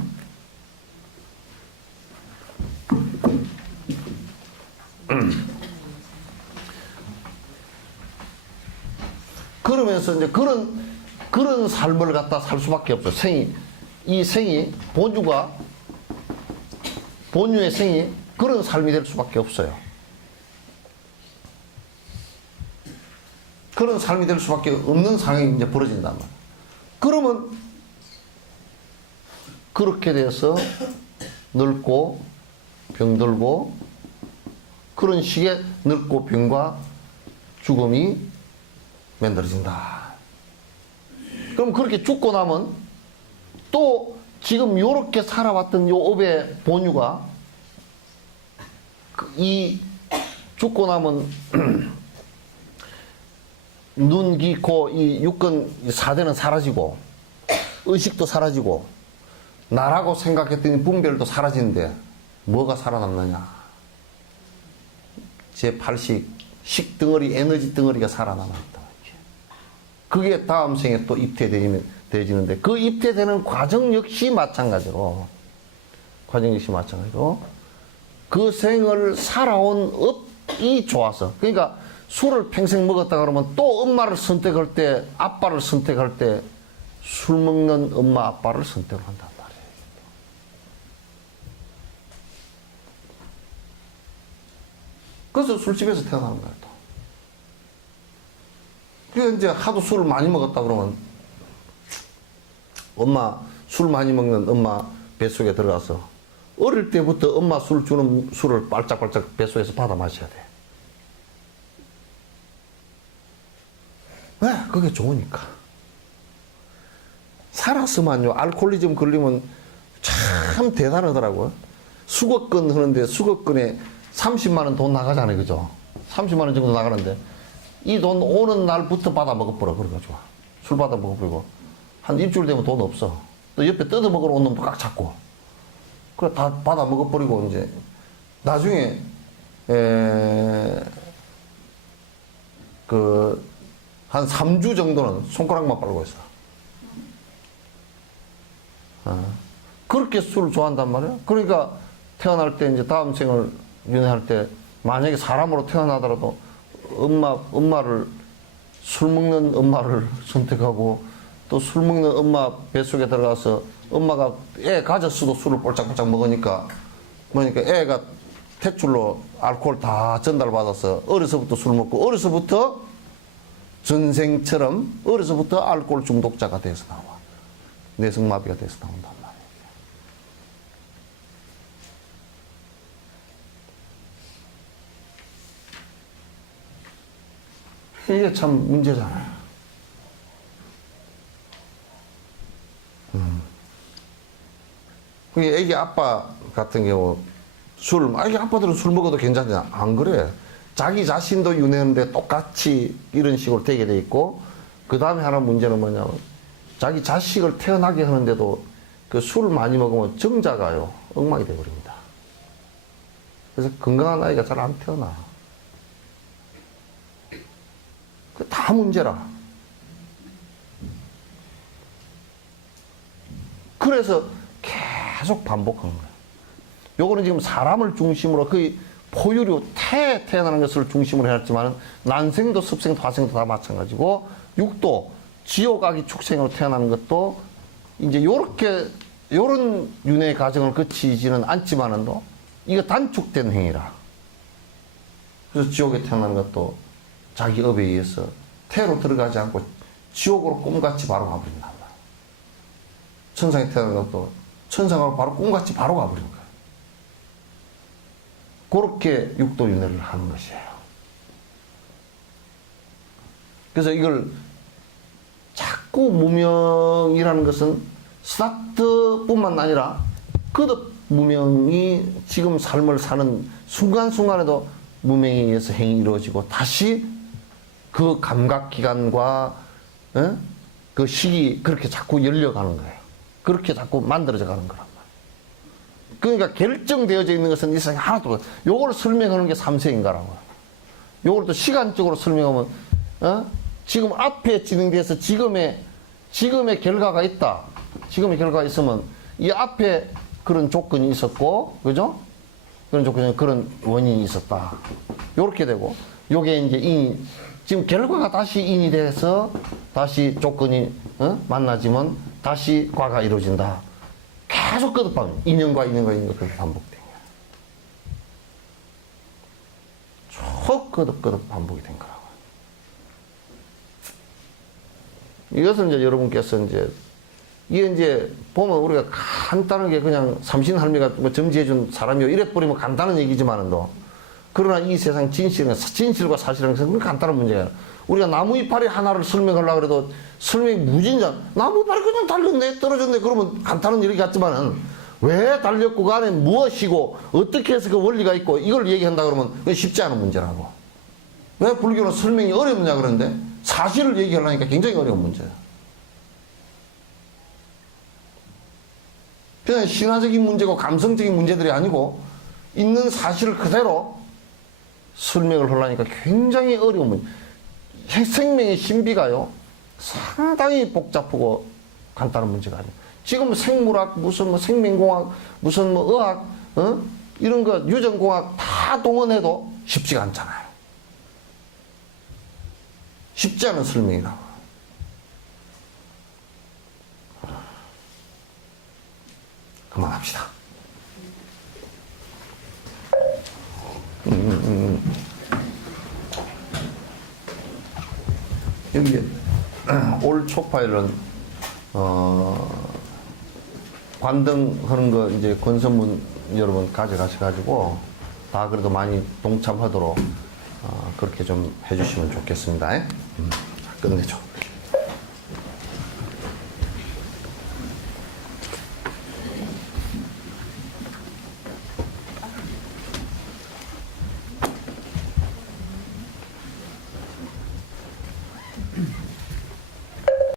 그러면서 이제 그런 삶을 갖다 살 수밖에 없어. 이 생이, 본유의 생이 그런 삶이 될 수밖에 없어요. 그런 삶이 될 수밖에 없는 상황이 이제 벌어진단 말이에요. 그러면 그렇게 돼서 늙고 병들고 그런 식의 늙고 병과 죽음이 만들어진다. 그럼 그렇게 죽고 나면 또 지금 요렇게 살아왔던 요 업의 본유가 이 죽고 나면 눈, 귀, 코, 이 육근 4대는 사라지고 의식도 사라지고 나라고 생각했더니 분별도 사라지는데 뭐가 살아남느냐? 제8식 식덩어리, 에너지 덩어리가 살아남았다. 그게 다음 생에 또 입퇴되지는데 그 입퇴되는 과정 역시 마찬가지로 그 생을 살아온 업이 좋아서 그러니까 술을 평생 먹었다 그러면 또 엄마를 선택할 때 아빠를 선택할 때 술 먹는 엄마 아빠를 선택을 한단 말이에요. 그래서 술집에서 태어나는 거예요. 또. 그래서 이제 하도 술을 많이 먹었다 그러면 엄마 술 많이 먹는 엄마 뱃속에 들어가서 어릴 때부터 엄마 술 주는 술을 발짝발짝 뱃속에서 받아 마셔야 돼. 왜? 그게 좋으니까. 살았으면요, 알코올리즘 걸리면 참 대단하더라고요. 수거권 하는데 수거권에 30만원 돈 나가잖아요. 그죠? 30만원 정도 나가는데 이 돈 오는 날부터 받아 먹어버려. 그래가지고. 술 받아 먹어버리고. 한 일주일 되면 돈 없어. 또 옆에 뜯어 먹으러 온 놈도 꽉 잡고. 그래, 다 받아 먹어버리고, 이제. 나중에, 한 3주 정도는 손가락만 빨고 있어. 그렇게 술을 좋아한단 말이야. 그러니까 태어날 때 이제 다음 생을 윤회할 때 만약에 사람으로 태어나더라도 엄마를 술 먹는 엄마를 선택하고 또 술 먹는 엄마 뱃속에 들어가서 엄마가 애 가졌어도 술을 꼴짝꼴짝 먹으니까 애가 퇴출로 알코올 다 전달받아서 어려서부터 술 먹고 어려서부터 전생처럼 어려서부터 알코올 중독자가 돼서 나와. 내성마비가 돼서 나온단 말이에요. 이게 참 문제잖아요. 그게 애기 아빠 같은 경우 애기 아빠들은 술 먹어도 괜찮냐? 안 그래. 자기 자신도 윤회하는데 똑같이 이런 식으로 되게 돼 있고, 그 다음에 하나 문제는 뭐냐면, 자기 자식을 태어나게 하는데도 그 술을 많이 먹으면 정자가요, 엉망이 돼버립니다. 그래서 건강한 아이가 잘 안 태어나. 그 다 문제라. 그래서 계속 반복하는 거예요. 요거는 지금 사람을 중심으로 거의 포유류 태어나는 것을 중심으로 해놨지만 난생도 습생도 화생도 다 마찬가지고 육도 지옥아기 축생으로 태어나는 것도 이제 요렇게 요런 윤회의 과정을 거치지는 않지만은도 이거 단축된 행위라. 그래서 지옥에 태어나는 것도 자기 업에 의해서 태로 들어가지 않고 지옥으로 꿈같이 바로 가버린단 말이야. 천상에 태어나는 것도 천상으로 바로 꿈같이 바로 가버린 거야. 그렇게 육도윤회를 하는 것이에요. 그래서 이걸 자꾸 무명이라는 것은 스타트뿐만 아니라 거듭 무명이 지금 삶을 사는 순간순간에도 무명에 의해서 행위 이루어지고 다시 그 감각기관과 그 식이 그렇게 자꾸 열려가는 거예요. 그렇게 자꾸 만들어져 가는 거란 말이에요. 그러니까 결정되어져 있는 것은 이 세상에 하나도 없어요. 요걸 설명하는 게 삼세인가라고. 요걸 또 시간적으로 설명하면 지금 앞에 진행돼서 지금의 결과가 있다. 지금의 결과가 있으면 이 앞에 그런 조건이 있었고, 그죠? 그런 조건이 그런 원인이 있었다. 요렇게 되고, 요게 이제 지금 결과가 다시 인이 돼서 다시 조건이 만나지면 다시 과가 이루어진다. 계속 거듭하면 인연과 그렇게 반복된 거야. 쭉 거듭 반복이 된 거라고. 이것은 이제 여러분께서 이게 보면 우리가 간단하게 그냥 삼신할미가 뭐 점지해준 사람이요 이래 버리면 간단한 얘기지만은도, 그러나 이 세상 진실과 사실은 그건 간단한 문제야. 우리가 나무 이파리 하나를 설명하려고 해도 설명이 무진장. 나무 이파리 그냥 달렸네, 떨어졌네, 그러면 간단한 얘기 같지만은, 왜 달렸고, 그 안에 무엇이고, 어떻게 해서 그 원리가 있고, 이걸 얘기한다 그러면 그건 쉽지 않은 문제라고. 왜 불교는 설명이 어렵냐 그러는데, 사실을 얘기하려니까 굉장히 어려운 문제야. 그냥 신화적인 문제고 감성적인 문제들이 아니고, 있는 사실을 그대로 설명을 하려니까 굉장히 어려운 문제. 생명의 신비가요, 상당히 복잡하고 간단한 문제가 아니에요. 지금 생물학, 무슨 뭐 생명공학, 무슨 뭐 의학, 이런 거, 유전공학 다 동원해도 쉽지가 않잖아요. 쉽지 않은 설명이라고. 그만합시다. 여기 올 초파일은 관등하는 거 이제 권선문 여러분 가져가셔가지고 다 그래도 많이 동참하도록 그렇게 좀 해주시면 좋겠습니다. 끝내죠.